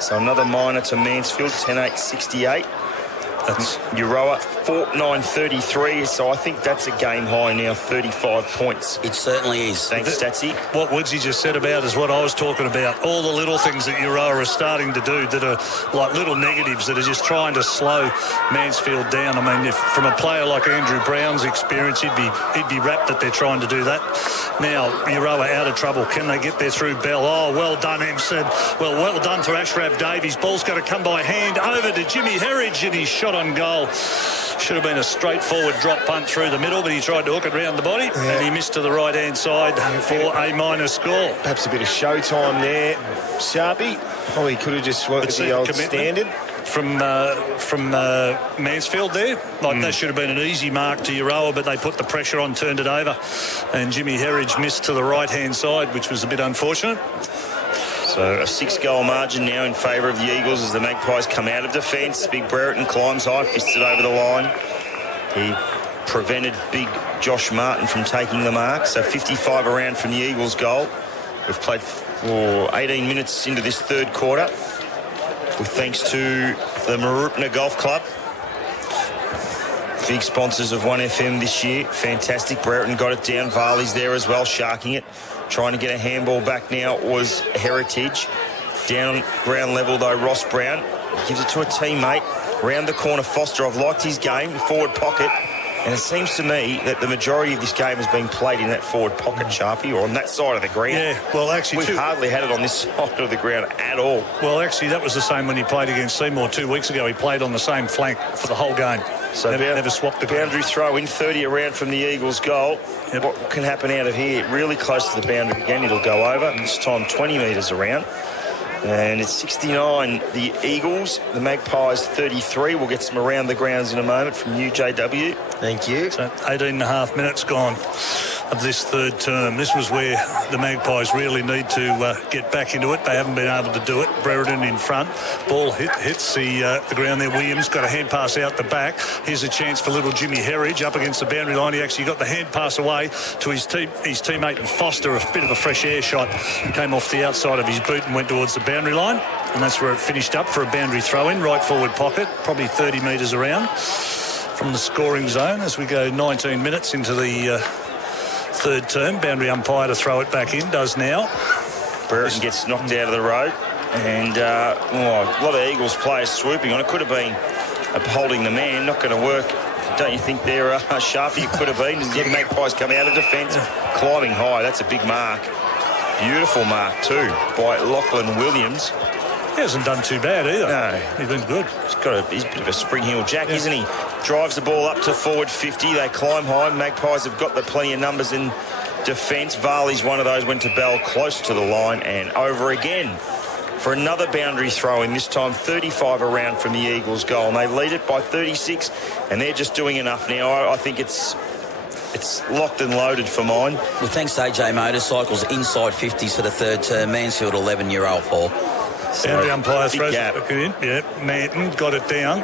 So another minor to Mansfield, 10-8-68. That's Euroa 49.33, so I think that's a game high now, 35 points. It certainly is. Thanks, Statsy. what Woodsy just said about is what I was talking about. All the little things that Euroa are starting to do that are like little negatives that are just trying to slow Mansfield down. I mean, if from a player like Andrew Brown's experience, he'd be rapt that they're trying to do that. Now, Euroa out of trouble. Can they get there through Bell? Oh, well done, Empson. Well done to Ashraf Davies. Ball's going to come by hand over to Jimmy Herridge, and he's shot on goal. Should have been a straightforward drop punt through the middle, but he tried to hook it round the body, and he missed to the right-hand side for a minus score. Perhaps a bit of showtime there. Sharpie, he could have just worked the old standard. From Mansfield there. That should have been an easy mark to Euroa, but they put the pressure on, turned it over, and Jimmy Herridge missed to the right-hand side, which was a bit unfortunate. So a 6-goal margin now in favour of the Eagles as the Magpies come out of defence. Big Brereton climbs high, fists it over the line. He prevented big Josh Martin from taking the mark. So 55 around from the Eagles' goal. We've played 18 minutes into this third quarter, with thanks to the Marupna Golf Club. Big sponsors of 1FM this year. Fantastic. Brereton got it down. Varley's there as well, sharking it. Trying to get a handball back now was Heritage. Down on ground level, though, Ross Brown gives it to a teammate. Round the corner, Foster. I've liked his game, forward pocket. And it seems to me that the majority of this game has been played in that forward pocket, Sharpie, or on that side of the ground. Yeah, well, actually, we've hardly had it on this side of the ground at all. Well, actually, that was the same when he played against Seymour 2 weeks ago. He played on the same flank for the whole game. So never swapped the boundary throw in, 30 around from the Eagles' goal. Yep. What can happen out of here? Really close to the boundary again. It'll go over. This time 20 metres around. And it's 69, the Eagles. The Magpies, 33. We'll get some around the grounds in a moment from UJW. Thank you. So 18 and a half minutes gone of this third term. This was where the Magpies really need to get back into it. They haven't been able to do it. Brereton in front. Ball hits the ground there. Williams got a hand pass out the back. Here's a chance for little Jimmy Herridge up against the boundary line. He actually got the hand pass away to his teammate Foster. A bit of a fresh air shot. Came off the outside of his boot and went towards the boundary line. And that's where it finished up for a boundary throw-in. Right forward pocket. Probably 30 metres around from the scoring zone as we go 19 minutes into the third term. Boundary umpire to throw it back in, does now. Brereton gets knocked out of the road, and a lot of Eagles players swooping on it. Could have been holding the man, not going to work. Don't you think there, Sharpie? It could have been. The Magpies come out of defence, climbing high. That's a big mark. Beautiful mark too by Lachlan Williams. He hasn't done too bad either. No. He's been good. He's a bit of a spring heel jack, isn't he? Drives the ball up to forward 50. They climb high. Magpies have got plenty of numbers in defence. Varley's one of those, went to Bell close to the line and over again for another boundary throw in, this time 35 around from the Eagles' goal. And they lead it by 36, and they're just doing enough now. I think it's locked and loaded for mine. Well, thanks to AJ Motorcycles, inside 50s for the third term. Mansfield 11, Euro 4. Boundary umpire throws it back in. Yeah, Manton got it down.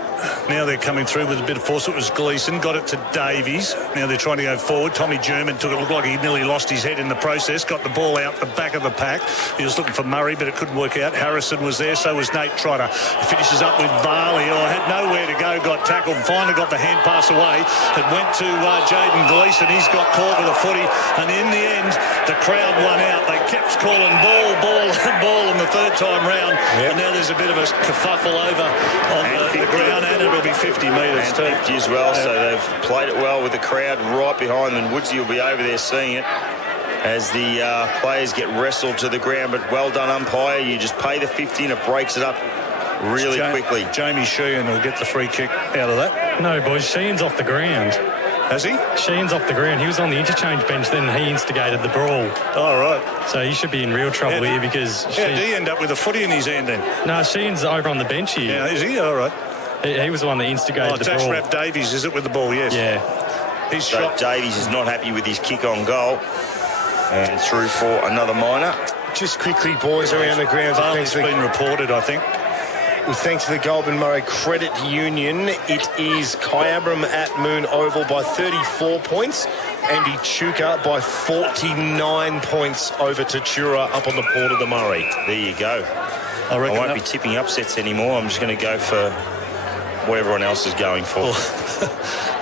Now they're coming through with a bit of force. It was Gleeson, got it to Davies. Now they're trying to go forward. Tommy German took it. Looked like he nearly lost his head in the process. Got the ball out the back of the pack. He was looking for Murray, but it couldn't work out. Harrison was there, so was Nate Trotter. He finishes up with Varley. Had nowhere to go, got tackled. Finally got the hand pass away. It went to Jaden Gleeson. He's got caught with a footy, and in the end, the crowd won out. They kept calling ball in the third time round. Yep. And now there's a bit of a kerfuffle over on the ground, and it'll be 50 metres too. 50 as well, so they've played it well with the crowd right behind them. Woodsy will be over there seeing it as the players get wrestled to the ground, but well done, umpire. You just pay the 50 and it breaks it up really quickly. Jamie Sheehan will get the free kick out of that. No, boys, Sheehan's off the ground. Has he? Sheehan's off the ground. He was on the interchange bench, then he instigated the brawl. Oh, right. So he should be in real trouble here because... How did he end up with a footy in his hand then? No, Sheehan's over on the bench here. Yeah, is he? All right. He was the one that instigated the brawl. Ashraf Davies, is it, with the ball? Yes. Yeah. He's so shot. Davies is not happy with his kick on goal. And through for another minor. Just quickly, boys, around the grounds. It's been reported, I think. With thanks to the Goulburn Murray Credit Union, it is Kyabram at Moon Oval by 34 points. Andy Chuka by 49 points over Tatura up on the Port of the Murray. There you go. I won't be tipping upsets anymore. I'm just going to go for what everyone else is going for.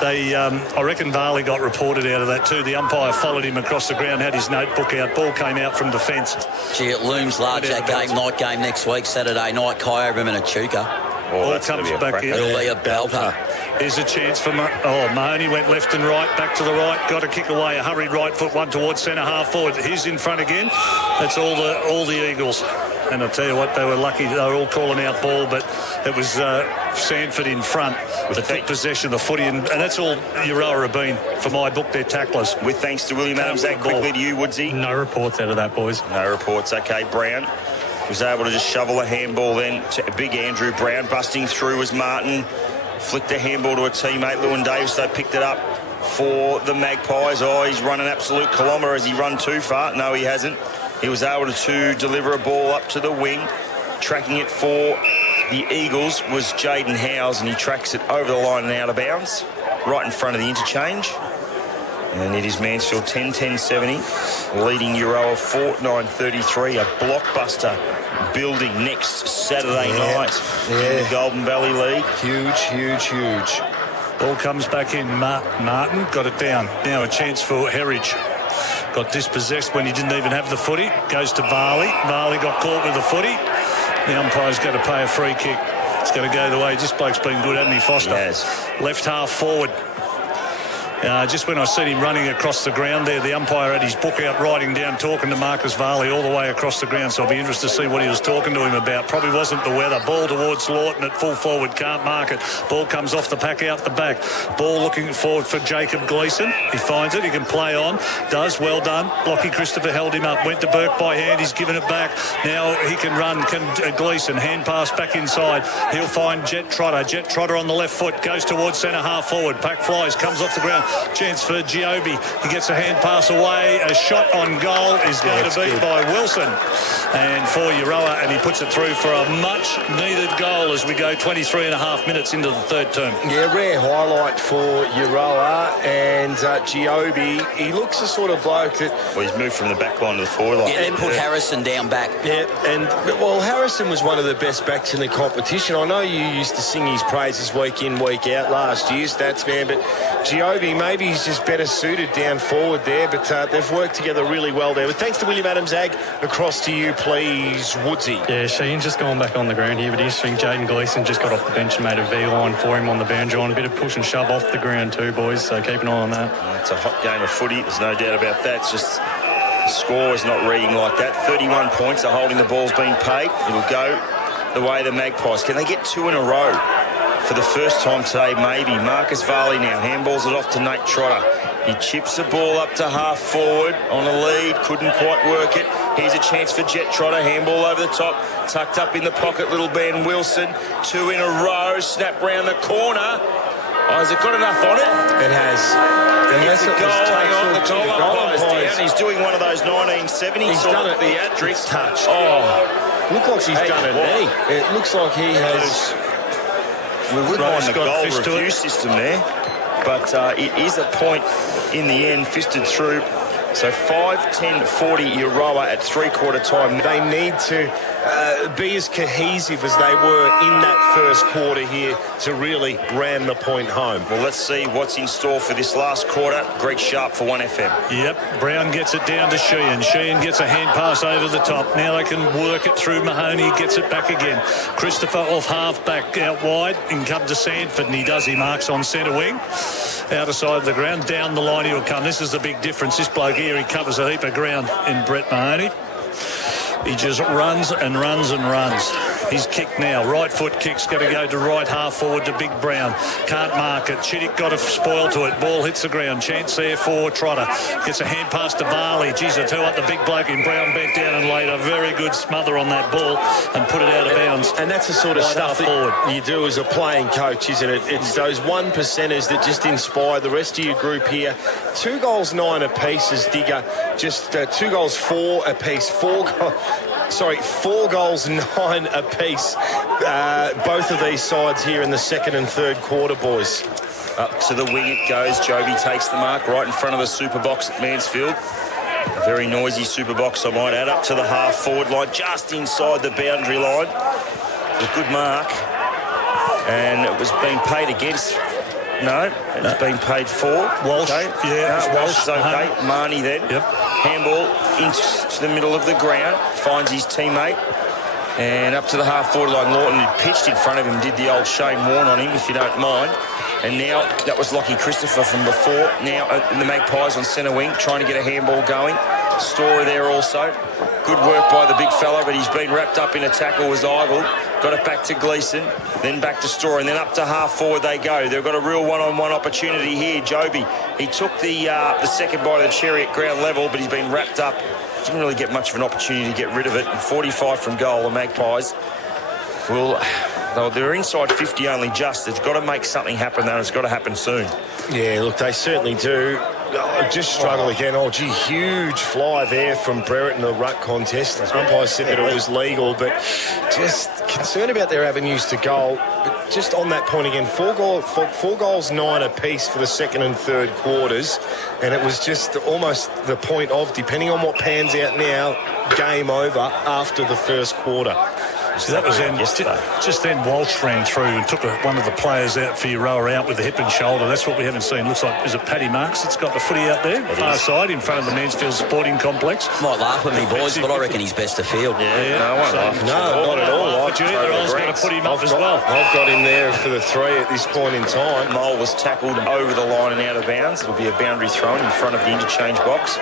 I reckon Varley got reported out of that too. The umpire followed him across the ground, had his notebook out. Ball came out from defence. Gee, it looms large, that game, night game next week, Saturday night, Kyabram and Echuca. Ball comes back in. It'll be a belter. Here's a chance for Mahoney went left and right, back to the right, got a kick away, a hurried right foot, one towards centre half forward. He's in front again. That's all the Eagles. And I'll tell you what, they were lucky. They were all calling out ball, but it was Sanford in front with the foot possession, the footy, and that's all Euroa have been. For my book, they're tacklers. With thanks to William Adams, that quickly to you, Woodsy. No reports out of that, boys. No reports. Okay, Brown was able to just shovel a handball then to big Andrew Brown. Busting through was Martin. Flicked a handball to a teammate, Lewin Davis. They picked it up for the Magpies. Oh, he's run an absolute kilometre. Has he run too far? No, he hasn't. He was able to deliver a ball up to the wing. Tracking it for the Eagles was Jaden Howes, and he tracks it over the line and out of bounds, right in front of the interchange. And it is Mansfield 10-10-70, leading Euroa 4-9-33, a blockbuster building next Saturday night in the Golden Valley League. Huge. Ball comes back in. Martin got it down. Now a chance for Herridge. Got dispossessed when he didn't even have the footy. Goes to Varley. Varley got caught with the footy. The umpire's going to pay a free kick. It's going to go the way. This bloke's been good, hasn't he, Foster? Yes. Left half forward. Just when I seen him running across the ground there, the umpire had his book out, writing down, talking to Marcus Varley all the way across the ground. So I'll be interested to see what he was talking to him about. Probably wasn't the weather. Ball towards Lawton at full forward, can't mark it. Ball comes off the pack out the back. Ball looking forward for Jacob Gleeson. He finds it. He can play on. Does. Well done. Lockie Christopher held him up. Went to Burke by hand. He's given it back. Now he can run. Gleeson hand pass back inside. He'll find Jet Trotter. Jet Trotter on the left foot. Goes towards centre half forward. Pack flies. Comes off the ground. Chance for Giobi. He gets a hand pass away. A shot on goal is going to be by Wilson. And for Euroa, and he puts it through for a much-needed goal as we go 23 and a half minutes into the third term. Yeah, rare highlight for Euroa. And Giobi, he looks the sort of bloke that... Well, he's moved from the back line to the forward line. Yeah, they put Harrison down back. Yeah, and, well, Harrison was one of the best backs in the competition. I know you used to sing his praises week in, week out last year, stats man, but Giobi, maybe he's just better suited down forward there, but they've worked together really well there. But thanks to William Adams Ag, across to you, please, Woodsy. Yeah, Sheen's just gone back on the ground here, but interesting. Jaden Gleeson just got off the bench and made a V-line for him on the boundary line. A bit of push and shove off the ground too, boys, so keep an eye on that. It's a hot game of footy, there's no doubt about that. It's just the score is not reading like that. 31 points, the holding the ball's been paid. It'll go the way of the Magpies. Can they get two in a row? For the first time today, maybe. Marcus Varley now handballs it off to Nate Trotter. He chips the ball up to half forward on a lead, couldn't quite work it. Here's a chance for Jet Trotter, handball over the top, tucked up in the pocket, little Ben Wilson. Two in a row, snap round the corner. Oh, has it got enough on it? It has. It's a goal, hang on, the goal umpire's down. He's doing one of those 1970s sort of theatrics. Touch. Oh, looks like he's done a knee. It looks like he has... We wouldn't mind the goal review system there, but it is a point in the end, fisted through. So 5-10-40 Euroa at three-quarter time. They need to be as cohesive as they were in that first quarter here to really ram the point home. Well, let's see what's in store for this last quarter. Greg Sharp for 1FM. Yep, Brown gets it down to Sheehan. Sheehan gets a hand pass over the top. Now they can work it through Mahoney. Gets it back again. Christopher off half back out wide. He can come to Sanford, and he does. He marks on centre wing. Outer side of the ground. Down the line he'll come. This is the big difference. This bloke here, he covers a heap of ground in Brett Mahoney. He just runs and runs and runs. His kick now, right foot kick's going to go to right half forward to Big Brown. Can't mark it. Chittick got a spoil to it. Ball hits the ground. Chance there for Trotter. Gets a hand pass to Varley. Geez, I tell you what, the big bloke in Brown bent down and laid a very good smother on that ball and put it out of bounds. And that's the sort of stuff that you do as a playing coach, isn't it? It's those 1%ers that just inspire the rest of your group here. 2 goals, 9 apiece as Digger. Just 2 goals, 4 apiece. 4 goals, 9 apiece. Both of these sides here in the second and third quarter, boys. Up to the wing it goes. Joby takes the mark right in front of the super box at Mansfield. A very noisy super box, I might add, up to the half forward line, just inside the boundary line. A good mark. And it was being paid against. No, it's been paid for. Walsh. Okay. Yeah, no, Walsh. Walsh is okay. Marnie then. Yep. Handball into the middle of the ground. Finds his teammate. And up to the half-forward line. Lawton had pitched in front of him, did the old Shane Warne on him, if you don't mind. And now, that was Lockie Christopher from before. Now, the Magpies on centre wing, trying to get a handball going. Storer there also. Good work by the big fella, but he's been wrapped up in a tackle with Igle. Got it back to Gleeson, then back to Storer, and then up to half-forward they go. They've got a real one-on-one opportunity here. Joby, he took the second bite of the cherry at ground level, but he's been wrapped up. Didn't really get much of an opportunity to get rid of it. And 45 from goal, the Magpies will... Though they're inside 50 only just. They've got to make something happen, though. It's got to happen soon. Yeah, look, they certainly do. Just struggle again. Oh, gee, huge fly there from Brereton in the ruck contest. The umpire said that it was legal, but just concerned about their avenues to goal. But just on that point again, four goals, 9 apiece for the second and third quarters. And it was just almost the point of, depending on what pans out now, game over after the first quarter. So that was then, just then Walsh ran through and took one of the players out for Euroa out with the hip and shoulder. That's what we haven't seen. Looks like, is it Paddy Marks that's got the footy out there? Far side in front of the Mansfield Sporting Complex. Might laugh at me, boys, but I reckon he's best to field. Yeah. No, I won't laugh. No, not at all. But you either all's going to put him up as well. I've got him there for the 3 at this point in time. Mole was tackled over the line and out of bounds. It'll be a boundary thrown in front of the interchange box.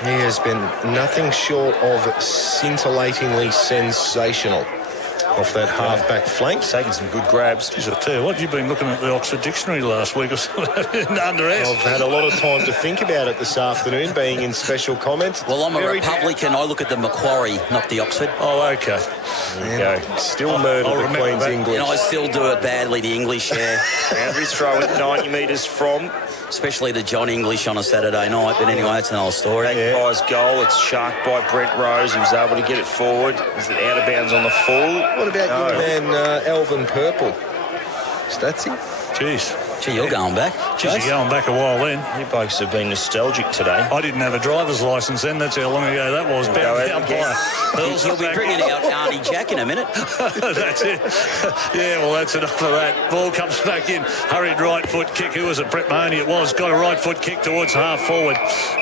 He has been nothing short of scintillatingly sensational off that half-back flank. Taking some good grabs. Jeez, I tell you what, you've been looking at the Oxford Dictionary last week or something under S. I've had a lot of time to think about it this afternoon, being in special comments. Well, I'm a Republican. I look at the Macquarie, not the Oxford. Oh, okay. There you go. Still murder the Queen's that. English. And I still do it badly, the English, yeah. Boundary throw at 90 metres from. Especially the John English on a Saturday night. But anyway, that's another story. Magpies goal. It's sharked by Brent Rose. He was able to get it forward. Is it out of bounds on the full? What about your man, Alvin Purple? Statsy? Jeez. Gee, you're going back. Jeez, you're going back a while then. You blokes have been nostalgic today. I didn't have a driver's licence then. That's how long ago that was. You'll be bringing out Arnie Jack in a minute. That's it. Yeah, well, that's enough of that. Ball comes back in. Hurried right foot kick. Who was it? Brett Mahoney it was. Got a right foot kick towards half forward.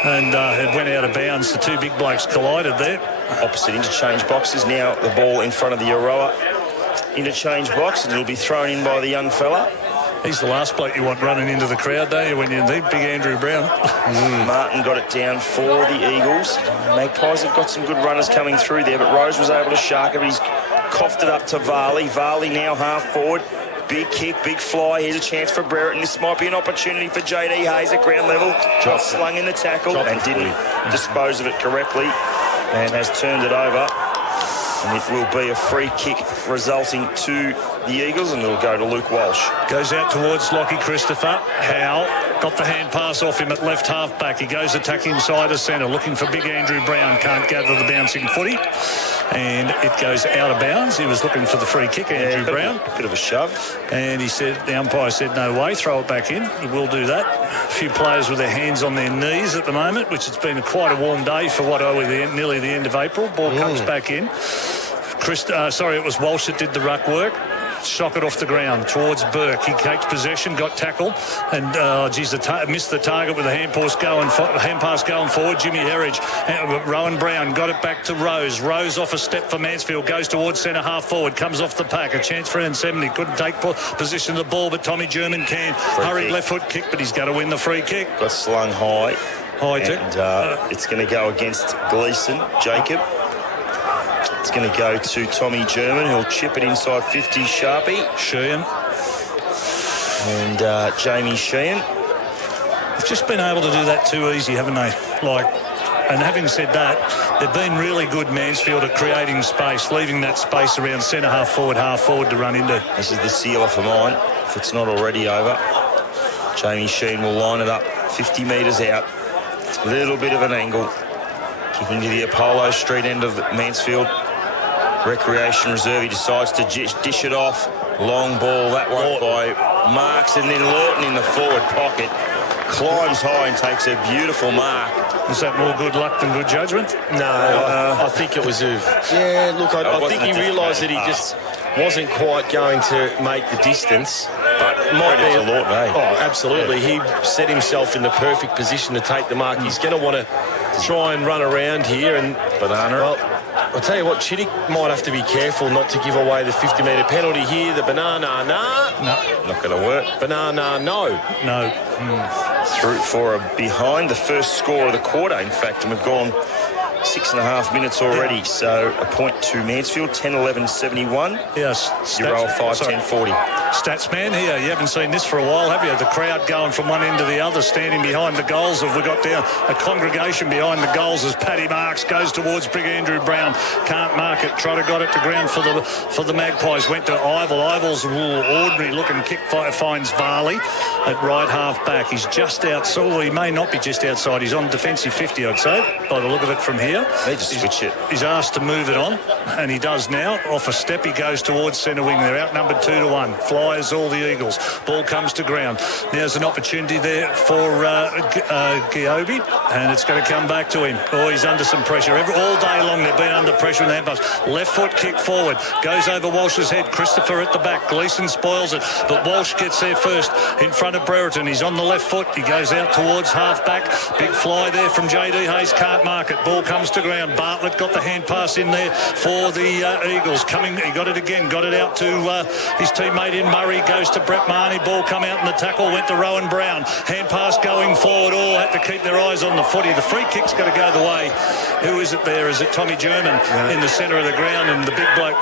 And it went out of bounds. The two big blokes collided there. Opposite interchange boxes. Now the ball in front of the Euroa interchange box. And it'll be thrown in by the young fella. He's the last bloke you want running into the crowd, don't you, when you need big Andrew Brown? Martin got it down for the Eagles. Magpies have got some good runners coming through there, but Rose was able to shark it, but he's coughed it up to Varley. Varley now half forward. Big kick, big fly. Here's a chance for Brereton. This might be an opportunity for JD Hayes at ground level. Got slung in the tackle and didn't dispose of it correctly and has turned it over. And it will be a free kick resulting to the Eagles, and it'll go to Luke Walsh. Goes out towards Lockie Christopher. Howe got the hand pass off him at left half back. He goes attacking side of centre, looking for big Andrew Brown. Can't gather the bouncing footy. And it goes out of bounds. He was looking for the free kick, Andrew Brown. Bit of a shove. And he said, the umpire said, no way, throw it back in. He will do that. A few players with their hands on their knees at the moment, which has been quite a warm day for what are we, nearly the end of April. Ball comes back in. It was Walsh that did the ruck work. Shock it off the ground towards Burke. He takes possession, got tackled, and missed the target with a hand pass going forward. Jimmy Herridge, Rowan Brown got it back to Rose. Rose off a step for Mansfield, goes towards centre half forward, comes off the pack. A chance for N70. Couldn't take position of the ball, but Tommy German can. Hurried left foot kick, but he's going to win the free kick. Got slung high. And it's going to go against Gleeson, Jacob. It's going to go to Tommy German, who'll chip it inside 50, Sharpie. Sheehan. And Jamie Sheehan. They've just been able to do that too easy, haven't they? And having said that, they've been really good, Mansfield, at creating space, leaving that space around centre half forward to run into. This is the sealer for mine, if it's not already over. Jamie Sheehan will line it up 50 metres out. Little bit of an angle. Kicking to the Apollo Street end of Mansfield Recreation Reserve. He decides to dish it off. Long ball, that one by Marks, and then Lawton in the forward pocket. Climbs high and takes a beautiful mark. Was that more good luck than good judgment? No, I think it was I think he realised that he just wasn't quite going to make the distance. But might be a lot, eh? Oh, absolutely. Yeah. He set himself in the perfect position to take the mark. He's going to want to try and run around here. And Banana. Well, I'll tell you what, Chittick might have to be careful not to give away the 50-metre penalty here. The banana, No, not going to work. Banana, no. Through for a behind the first score of the quarter, in fact, and we've gone 6.5 minutes already. So a point to Mansfield, 10-11-71. Yes. Euroa 5-10-40. Stats man here. You haven't seen this for a while, have you? The crowd going from one end to the other, standing behind the goals. Have we got down a congregation behind the goals as Paddy Marks goes towards Big Andrew Brown. Can't mark it. Trotter got it to ground for the Magpies. Went to Ivel. Ivel's ordinary looking kick finds Varley at right half back. He's just outside. Well, he may not be just outside. He's on defensive 50, I'd say, by the look of it from here. They just switch it. He's asked to move it on, and he does now. Off a step, he goes towards centre wing. They're outnumbered 2-1. Flyers all the Eagles. Ball comes to ground. There's an opportunity there for Giobi, and it's going to come back to him. Oh, he's under some pressure. All day long they've been under pressure in the handbus. Left foot kick forward. Goes over Walsh's head. Christopher at the back. Gleeson spoils it, but Walsh gets there first in front of Brereton. He's on the left foot. He goes out towards half back. Big fly there from J.D. Hayes. Can't mark it. Ball comes to ground. Bartlett got the hand pass in there for the Eagles. He got it again. Got it out to his teammate in Murray. Goes to Brett Marnie. Ball come out in the tackle. Went to Rowan Brown. Hand pass going forward. All had to keep their eyes on the footy. The free kick's going to go the way. Who is it there? Is it Tommy German in the centre of the ground? And the big bloke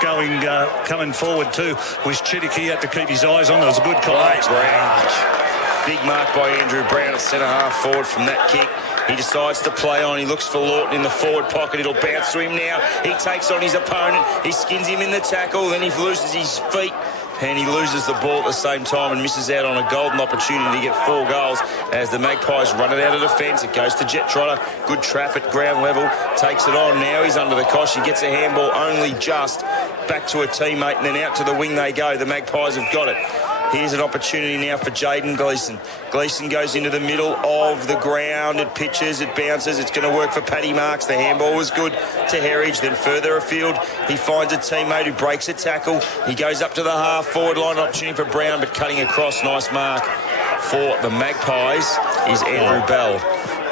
coming forward too was Chittick. He had to keep his eyes on. There was a good collapse. Big mark by Andrew Brown at centre half forward from that kick. He decides to play on. He looks for Lawton in the forward pocket. It'll bounce to him now. He takes on his opponent. He skins him in the tackle. Then he loses his feet. And he loses the ball at the same time and misses out on a golden opportunity to get 4 goals as the Magpies run it out of defence. It goes to Jet Trotter. Good trap at ground level. Takes it on. Now he's under the cosh. He gets a handball only just. Back to a teammate and then out to the wing they go. The Magpies have got it. Here's an opportunity now for Jaden Gleeson. Gleeson goes into the middle of the ground. It pitches, it bounces. It's going to work for Paddy Marks. The handball was good to Herridge. Then further afield, he finds a teammate who breaks a tackle. He goes up to the half-forward line. Opportunity for Brown, but cutting across. Nice mark for the Magpies is Andrew Bell.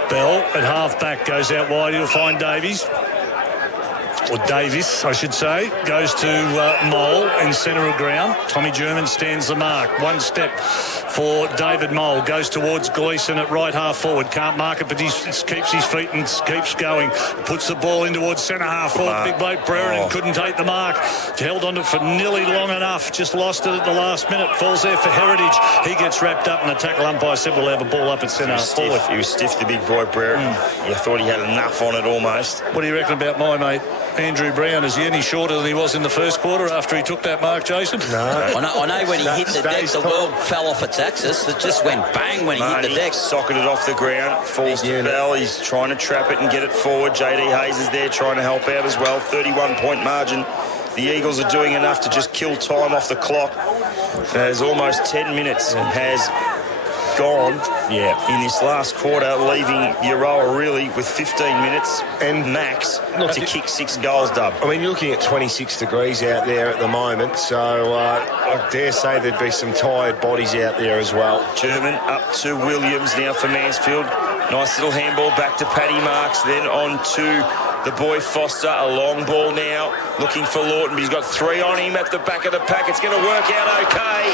Bell at half-back goes out wide. He'll find Davies. Or Davis, I should say, goes to Mole in centre of ground. Tommy German stands the mark. One step for David Mole. Goes towards Gleeson at right half forward. Can't mark it, but he keeps his feet and keeps going. Puts the ball in towards centre half forward. Big bloke Brereton couldn't take the mark. Held on to it for nearly long enough. Just lost it at the last minute. Falls there for Heritage. He gets wrapped up, and the tackle umpire said we'll have a ball up at centre half forward. He was stiff, the big boy Brereton. You thought he had enough on it almost. What do you reckon about my mate Andrew Brown? Is he any shorter than he was in the first quarter after he took that mark, Jason? No. I know when he hit the deck, the world fell off its axis. It just went bang when he hit the deck. Socketed off the ground, falls to Bell. He's trying to trap it and get it forward. J.D. Hayes is there trying to help out as well. 31-point margin. The Eagles are doing enough to just kill time off the clock. As almost 10 minutes has gone in this last quarter, leaving Euroa really with 15 minutes and max to kick 6 goals, Dub. I mean, you're looking at 26 degrees out there at the moment, so I dare say there'd be some tired bodies out there as well. German up to Williams now for Mansfield. Nice little handball back to Paddy Marks, then on to the boy Foster. A long ball now, looking for Lawton, but he's got 3 on him at the back of the pack. It's going to work out okay.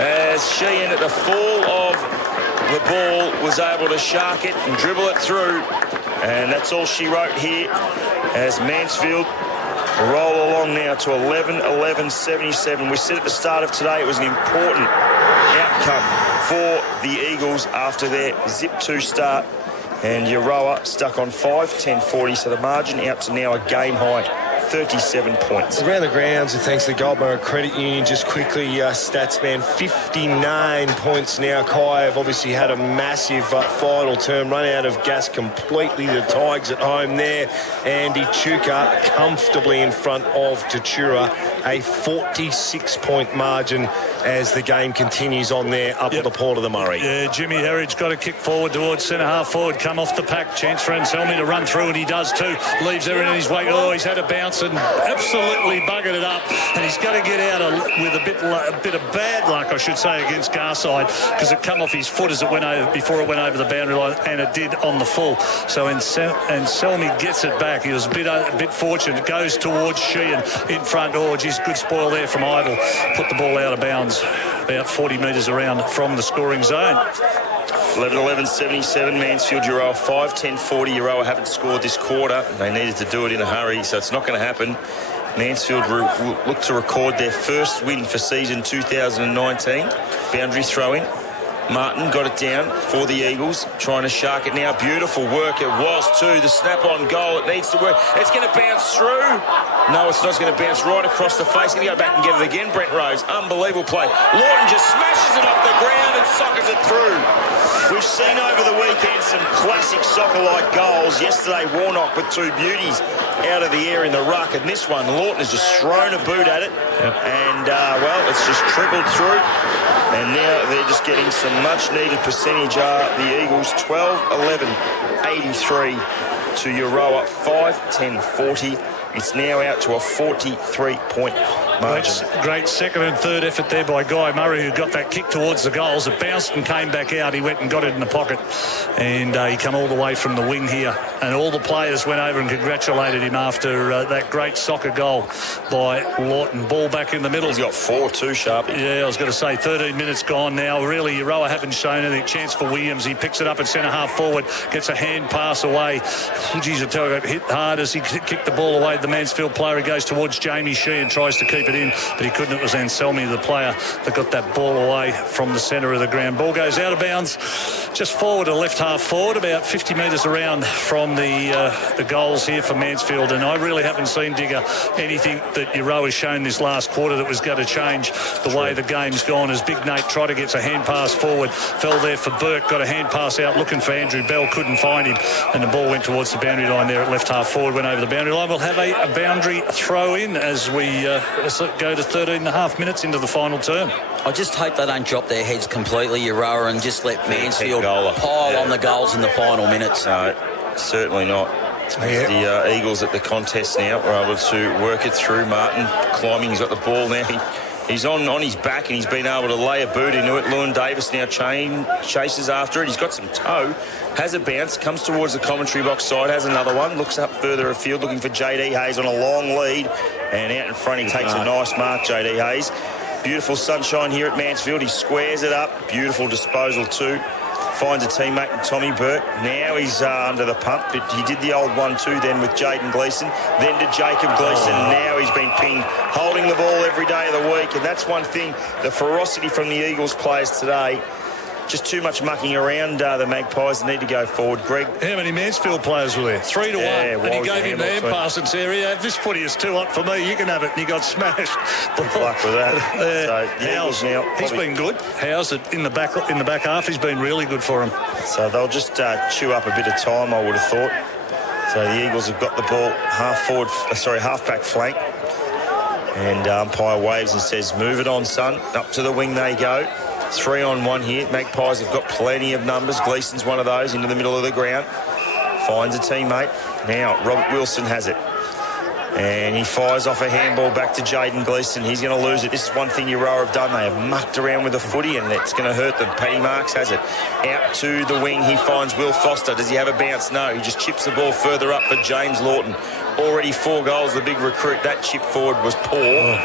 As Sheehan at the fall of the ball was able to shark it and dribble it through. And that's all she wrote here as Mansfield roll along now to 11-11-77. We said at the start of today it was an important outcome for the Eagles after their zip 2 start. And Euroa stuck on 5-10-40, so the margin out to now a game high 37 points. Around the grounds, thanks to the Goldborough Credit Union, just quickly, stats man, 59 points now. Kai have obviously had a massive final term, run out of gas completely. The Tigers at home there. Andy Chuka comfortably in front of Tatura a 46-point margin as the game continues on there up at the Port of the Murray. Yeah, Jimmy Herridge got a kick forward towards centre half forward, come off the pack. Chance for Anselmi to run through, and he does too. Leaves everything in his wake. Oh, he's had a bounce and absolutely buggered it up, and he's got to get out with a bit of bad luck, I should say, against Garside, because it come off his foot as it went over before it went over the boundary line, and it did on the full. So Anselmi gets it back. He was a bit fortunate. It goes towards Sheehan in front. Oh, geez, good spoil there from Ivel. Put the ball out of bounds about 40 metres around from the scoring zone. 11-11-77 Mansfield, Euroa 5-10-40. Euroa haven't scored this quarter. They needed to do it in a hurry, so it's not going to happen. Mansfield will look to record their first win for season 2019. Boundary throw-in. Martin got it down for the Eagles, trying to shark it now. Beautiful work it was too. The snap-on goal, it needs to work. It's going to bounce through. No, it's not. It's going to bounce right across the face. Going to go back and get it again. Brent Rose, unbelievable play. Lawton just smashes it off the ground and sockers it through. We've seen over the weekend some classic soccer-like goals. Yesterday, Warnock with two beauties out of the air in the ruck, and this one, Lawton has just thrown a boot at it, and well, it's just trickled through. And now they're just getting some much-needed percentage. The Eagles 12-11-83 to Euroa 5-10-40. It's now out to a 43-point margin. Great second and third effort there by Guy Murray, who got that kick towards the goals. It bounced and came back out. He went and got it in the pocket, and he come all the way from the wing here. And all the players went over and congratulated him after that great soccer goal by Lawton. Ball back in the middle. He's got 4 too, Sharpie. Yeah, I was going to say 13 minutes gone now. Really, Euroa haven't shown anything. Chance for Williams. He picks it up at centre half forward, gets a hand pass away. Geez, I tell you, hit hard as he kicked the ball away. The Mansfield player, he goes towards Jamie Shee and tries to keep it in, but he couldn't. It was Anselmi, the player, that got that ball away from the centre of the ground. Ball goes out of bounds just forward, a left half forward, about 50 metres around from the goals here for Mansfield. And I really haven't seen, Digger, anything that Euroa has shown this last quarter that was going to change the way the game's gone. As Big Nate tried to get a hand pass forward, fell there for Burke, got a hand pass out looking for Andrew Bell, couldn't find him, and the ball went towards the boundary line there at left half forward, went over the boundary line. We'll have a boundary throw in as we go to 13.5 minutes into the final term. I just hope they don't drop their heads completely, Euroa, and just let Mansfield pile on the goals in the final minutes. No, certainly not. The Eagles at the contest now were able to work it through. Martin climbing, he's got the ball now. He's on his back and he's been able to lay a boot into it. Lewin Davis now chases after it. He's got some toe, has a bounce, comes towards the commentary box side, has another one, looks up further afield looking for JD Hayes on a long lead, and out in front he takes a nice mark, JD Hayes. Beautiful sunshine here at Mansfield. He squares it up. Beautiful disposal too. Finds a teammate in Tommy Burke. Now he's under the pump, but he did the old 1-2 then with Jaden Gleeson, then to Jacob Gleeson. Now he's been pinged, holding the ball every day of the week, and that's one thing, the ferocity from the Eagles players today. Just too much mucking around. The Magpies need to go forward. Greg, how many Mansfield players were there? 3 to 1. And he gave him the hand pass and said, "Yeah, this footy is too hot for me. You can have it." And he got smashed. Good luck with that. So Howes, now, he's been good. Howes in the back half, he's been really good for him. So they'll just chew up a bit of time, I would have thought. So the Eagles have got the ball half back flank, and umpire waves and says, "Move it on, son." Up to the wing they go. 3-on-1 here. Magpies have got plenty of numbers. Gleeson's one of those into the middle of the ground. Finds a teammate. Now, Robert Wilson has it. And he fires off a handball back to Jaden Gleeson. He's going to lose it. This is one thing Euroa have done. They have mucked around with the footy, and it's going to hurt them. Paddy Marks has it. Out to the wing. He finds Will Foster. Does he have a bounce? No. He just chips the ball further up for James Lawton. Already 4 goals, the big recruit. That chip forward was poor.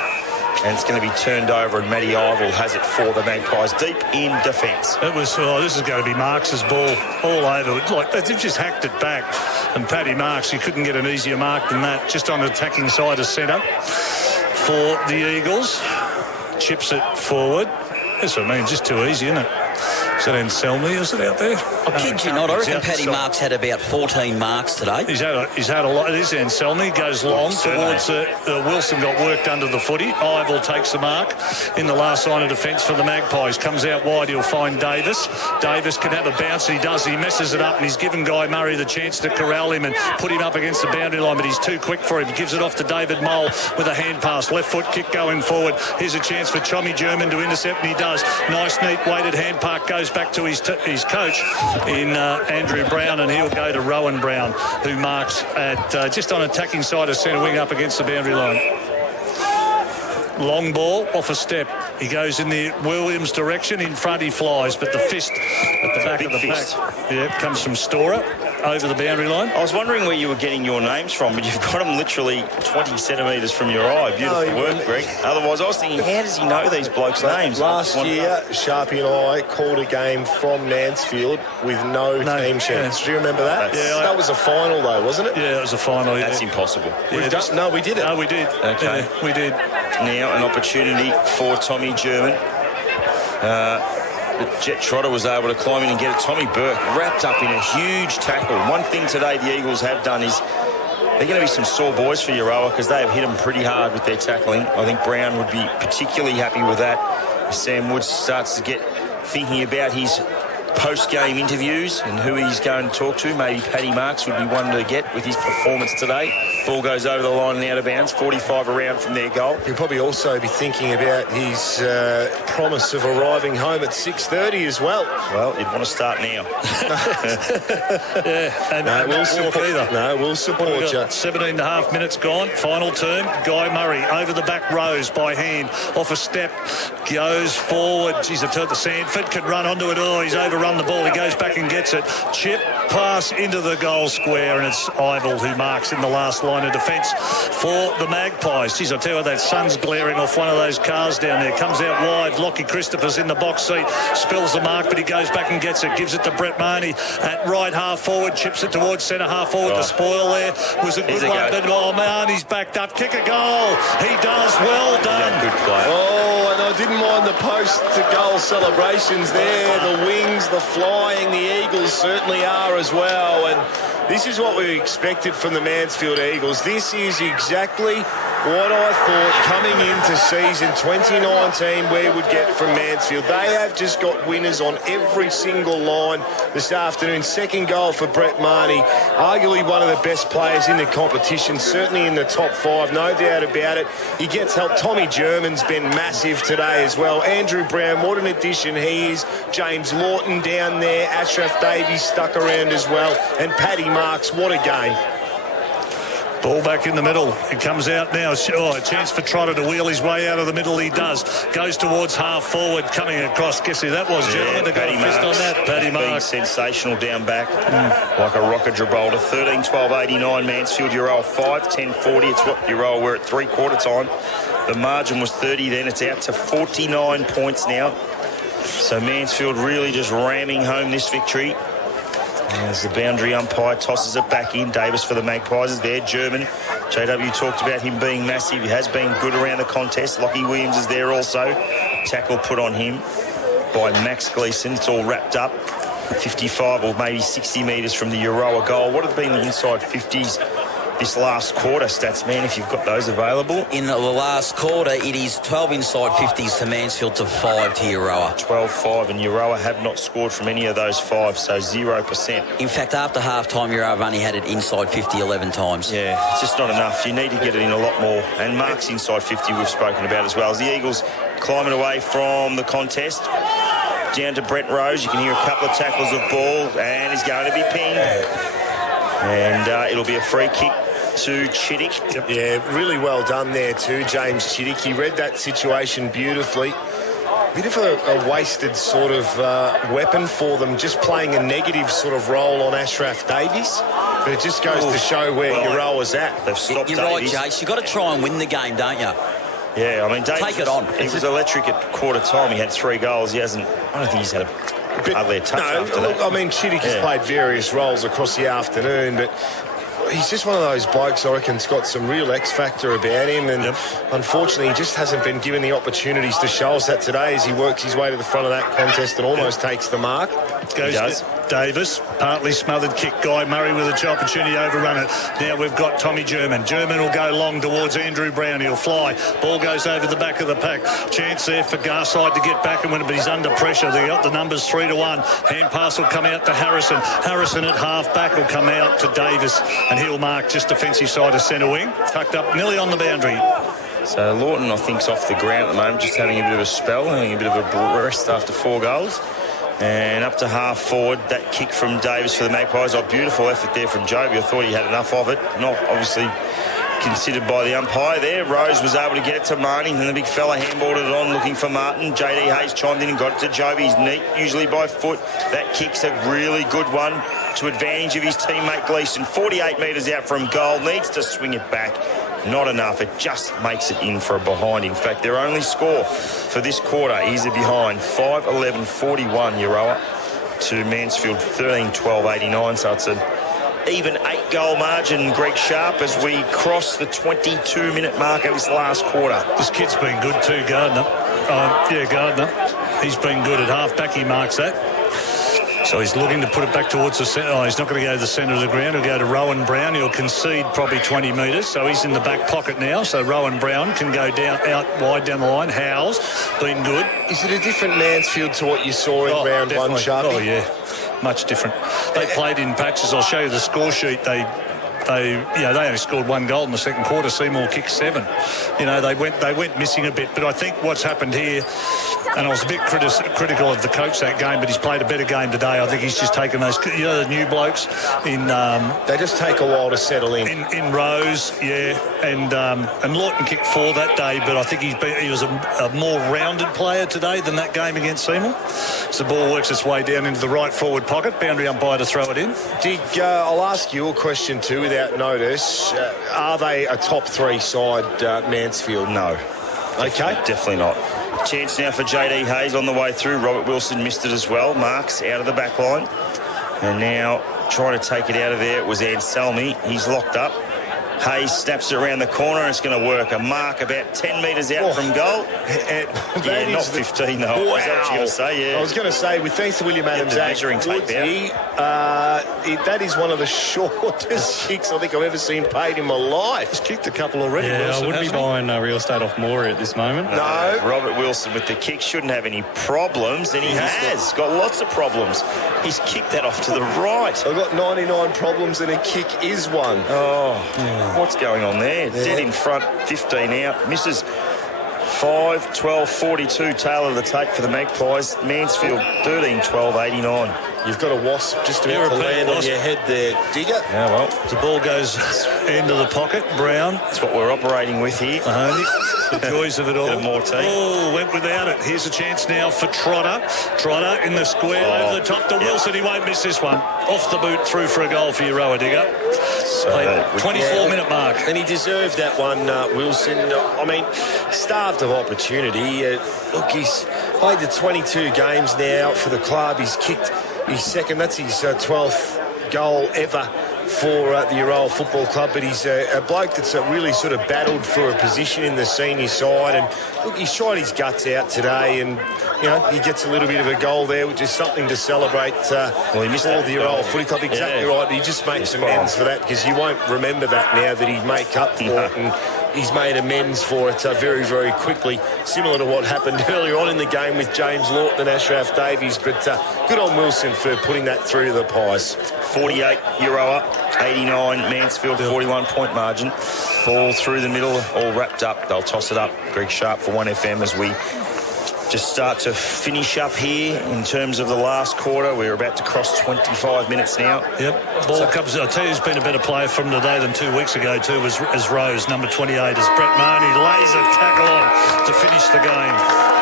And it's going to be turned over, and Matty Ivel has it for the Magpies deep in defence. It was, this is going to be Marks' ball all over. Like they've just hacked it back. And Paddy Marks, he couldn't get an easier mark than that, just on the attacking side of centre for the Eagles. Chips it forward. That's what I mean, just too easy, isn't it? Is that Anselmi? Is it out there? I kid you not. I reckon Paddy Marks had about 14 marks today. He's had a lot. It is Anselmi. Goes long towards Wilson. Got worked under the footy. Ivel takes the mark in the last line of defence for the Magpies. Comes out wide. He'll find Davis. Davis can have a bounce. He does. He messes it up, and he's given Guy Murray the chance to corral him and put him up against the boundary line, but he's too quick for him. He gives it off to David Mole with a hand pass. Left foot kick going forward. Here's a chance for Tommy German to intercept, and he does. Nice, neat, weighted hand park. Goes back to his coach in Andrew Brown, and he'll go to Rowan Brown, who marks at just on attacking side of centre wing up against the boundary line. Long ball off a step. He goes in the Williams direction. In front he flies, but the fist at the back of the pack. Yeah, comes from Storer over the boundary line. I was wondering where you were getting your names from, but you've got them literally 20 centimetres from your eye. Beautiful work, Greg. Otherwise, I was thinking, how does he know these blokes' names? Last year, Sharpie and I called a game from Mansfield with no team sheets. Do you remember that? That was a final, though, wasn't it? Yeah, it was a final. That's impossible. We did it. No, we did. Okay. Yeah, we did. Now an opportunity for Tommy German. The Jet Trotter was able to climb in and get it. Tommy Burke wrapped up in a huge tackle. One thing today the Eagles have done is they're going to be some sore boys for Euroa because they have hit them pretty hard with their tackling. I think Brown would be particularly happy with that. Sam Woods starts to get thinking about his post-game interviews and who he's going to talk to. Maybe Paddy Marks would be one to get with his performance today. Ball goes over the line and out of bounds, 45 around from their goal. He'll probably also be thinking about his promise of arriving home at 6:30 as well. Well, you'd want to start now. We'll support you. 17 and a half minutes gone. Final term. Guy Murray over the back rows by hand. Off a step. Goes forward. Geez, I felt the Sandford can run onto it. Oh, he's overrun the ball. He goes back and gets it. Chip pass into the goal square, and it's Ivel who marks in the last line of defence for the Magpies. Geez, I tell you what, that sun's glaring off one of those cars down there. Comes out wide. Lockie Christopher's in the box seat. Spills the mark, but he goes back and gets it. Gives it to Brett Marnie at right half forward. Chips it towards centre half forward. The spoil there was a good one. But Marnie's backed up. Kick a goal. He does. Well done. Good play. Oh, and I didn't mind the post-to-goal celebrations there. The wings, the flying, the Eagles certainly are as well. And this is what we expected from the Mansfield Eagles. This is exactly what I thought coming into season 2019 we would get from Mansfield. They have just got winners on every single line this afternoon. Second goal for Brett Marnie, arguably one of the best players in the competition, certainly in the top five, no doubt about it. He gets help. Tommy German's been massive today as well. Andrew Brown, what an addition he is. James Lawton down there. Ashraf Davies stuck around as well. And Paddy Marks, what a game. Ball back in the middle. It comes out now. Oh, a chance for Trotter to wheel his way out of the middle. He does. Goes towards half forward, coming across. Guess who that was, gentlemen? They got a fist on that. Paddy Marks. Sensational down back. Like a rocket Gibraltar. 13-12-89 Mansfield. Euroa 5-10-40. It's what Euroa were at three-quarter time. The margin was 30 then. It's out to 49 points now. So Mansfield really just ramming home this victory. As the boundary umpire tosses it back in. Davis for the Magpies is there. German. JW talked about him being massive. He has been good around the contest. Lockie Williams is there also. Tackle put on him by Max Gleeson. It's all wrapped up. 55 or maybe 60 metres from the Euroa goal. What have been the inside 50s this last quarter, stats man, if you've got those available? In the last quarter, it is 12 inside 50s to Mansfield to 5 to Euroa. 12-5, and Euroa have not scored from any of those 5, so 0%. In fact, after half-time, Euroa have only had it inside 50 11 times. Yeah, it's just not enough. You need to get it in a lot more. And Mark's inside 50 we've spoken about as well. As the Eagles climbing away from the contest, down to Brent Rose. You can hear a couple of tackles of ball, and he's going to be pinged. And it'll be a free kick to Chittick. Yep. Yeah, really well done there too, James Chittick. He read that situation beautifully. Bit of a wasted sort of weapon for them, just playing a negative sort of role on Ashraf Davies. But it just goes to show where Euroa's at. They've stopped You're Davies. right, Jace. You've got to try and win the game, don't you? Yeah, I mean, Davies take it on. He was electric at quarter time. He had 3 goals. He hasn't. I don't think he's had hardly a touch after that. I mean, Chittick has played various roles across the afternoon, but he's just one of those blokes, I reckon, has got some real X factor about him, and unfortunately he just hasn't been given the opportunities to show us that today as he works his way to the front of that contest and almost takes the mark. Goes Davis, partly smothered kick. Guy Murray with a opportunity to overrun it. Now we've got Tommy German. German will go long towards Andrew Brown. He'll fly. Ball goes over the back of the pack. Chance there for Garside to get back and win it, but he's under pressure. They got the numbers 3-1. Hand pass will come out to Harrison. Harrison at half back will come out to Davis, and he'll mark just defensive side of centre wing. Tucked up nearly on the boundary. So Lawton, I think, is off the ground at the moment, just having a bit of a spell, having a bit of a rest after 4 goals. And up to half forward, that kick from Davis for the Magpies. Beautiful effort there from Joby. I thought he had enough of it. Not obviously considered by the umpire there. Rose was able to get it to Marnie, and the big fella handballed it on looking for Martin. JD Hayes chimed in and got it to Joby. He's neat, usually by foot. That kick's a really good one to advantage of his teammate Gleeson. 48 metres out from goal. Needs to swing it back. Not enough. It just makes it in for a behind. In fact, their only score for this quarter is a behind. 5-11-41 Euroa to Mansfield 13-12-89. So it's an even 8-goal margin, Greg Sharp, as we cross the 22-minute mark of this last quarter. This kid's been good too, Gardner. Gardner. He's been good at half-back. He marks that. So he's looking to put it back towards the centre. He's not going to go to the centre of the ground. He'll go to Rowan Brown. He'll concede probably 20 metres. So he's in the back pocket now. So Rowan Brown can go out wide down the line. Howes, been good. Is it a different Mansfield to what you saw in round definitely. 1, Sharpie? Oh, yeah. Much different. They played in patches. I'll show you the score sheet. They only scored 1 goal in the second quarter. Seymour kicked 7. They went missing a bit. But I think what's happened here, and I was a bit critical of the coach that game, but he's played a better game today. I think he's just taken those, the new blokes in. They just take a while to settle in. In Rose, and Lawton kicked 4 that day, but I think he was a more rounded player today than that game against Seymour. So the ball works its way down into the right forward pocket. Boundary umpire to throw it in. I'll ask you a question too without notice. Are they a top 3 side, Mansfield? No. Okay. Definitely not. Chance now for JD Hayes on the way through. Robert Wilson missed it as well. Marks out of the back line. And now trying to take it out of there, it was Anselmi. He's locked up. Hayes snaps it around the corner, and it's going to work. A mark about 10 metres out from goal. Not 15 though. Wow. Is that what you're going to say? Yeah. I was going to say, with thanks to William Adams, measuring tape that is one of the shortest kicks I think I've ever seen paid in my life. He's kicked a couple already. Yeah, Wilson, I wouldn't be buying real estate off Moore at this moment. No. Robert Wilson with the kick shouldn't have any problems, and he has got lots of problems. He's kicked that off to the right. I've got 99 problems, and a kick is one. What's going on there? Yeah. Dead in front, 15 out. Misses. 5-12-42 tail of the tape for the Magpies. Mansfield 13-12-89. You've got a wasp just about to land on your head there, Digger. Yeah, well, the ball goes into the pocket. Brown. That's what we're operating with here. The joys of it all. More team. Oh, went without it. Here's a chance now for Trotter. Trotter in the square over the top to Wilson. He won't miss this one. Off the boot, through for a goal for Euroa, Digger. So 24-minute mark. And he deserved that one, Wilson. I mean, starved of opportunity. Look, he's played the 22 games now for the club. He's kicked his second. That's his 12th goal ever for the Euroa Football Club, but he's a bloke that's really sort of battled for a position in the senior side, and look, he's tried his guts out today, and he gets a little bit of a goal there, which is something to celebrate he missed for the Euroa Footy Club. Exactly right. He just makes amends for that, because you won't remember that now that he'd make up for it, and he's made amends for it very, very quickly, similar to what happened earlier on in the game with James Lawton and Ashraf Davies. But good on Wilson for putting that through to the Pies. 48 Euroa, 89 Mansfield, 41-point margin. Ball through the middle, all wrapped up. They'll toss it up. Greg Sharp for 1FM as we just start to finish up here in terms of the last quarter. We're about to cross 25 minutes now. Yep. Ball comes. I'll tell you who's been a better player from today than 2 weeks ago too as Rose, number 28, as Brett Marnie lays a tackle on to finish the game.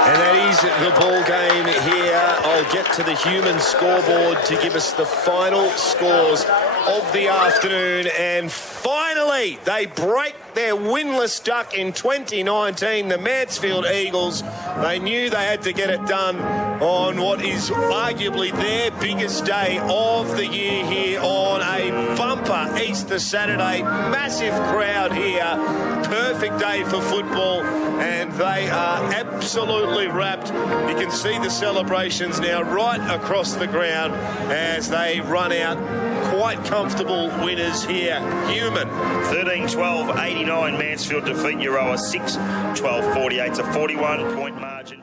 And that is the ball game here. I'll get to the human scoreboard to give us the final scores of the afternoon. And finally, they break their winless duck in 2019, the Mansfield Eagles. They knew they had to get it done on what is arguably their biggest day of the year here on a bumper proper Easter Saturday. Massive crowd here. Perfect day for football, and they are absolutely wrapped. You can see the celebrations now right across the ground as they run out. Quite comfortable winners here. Human. 13-12, 89. Mansfield defeat Euroa 6-12, 48. It's a 41-point margin.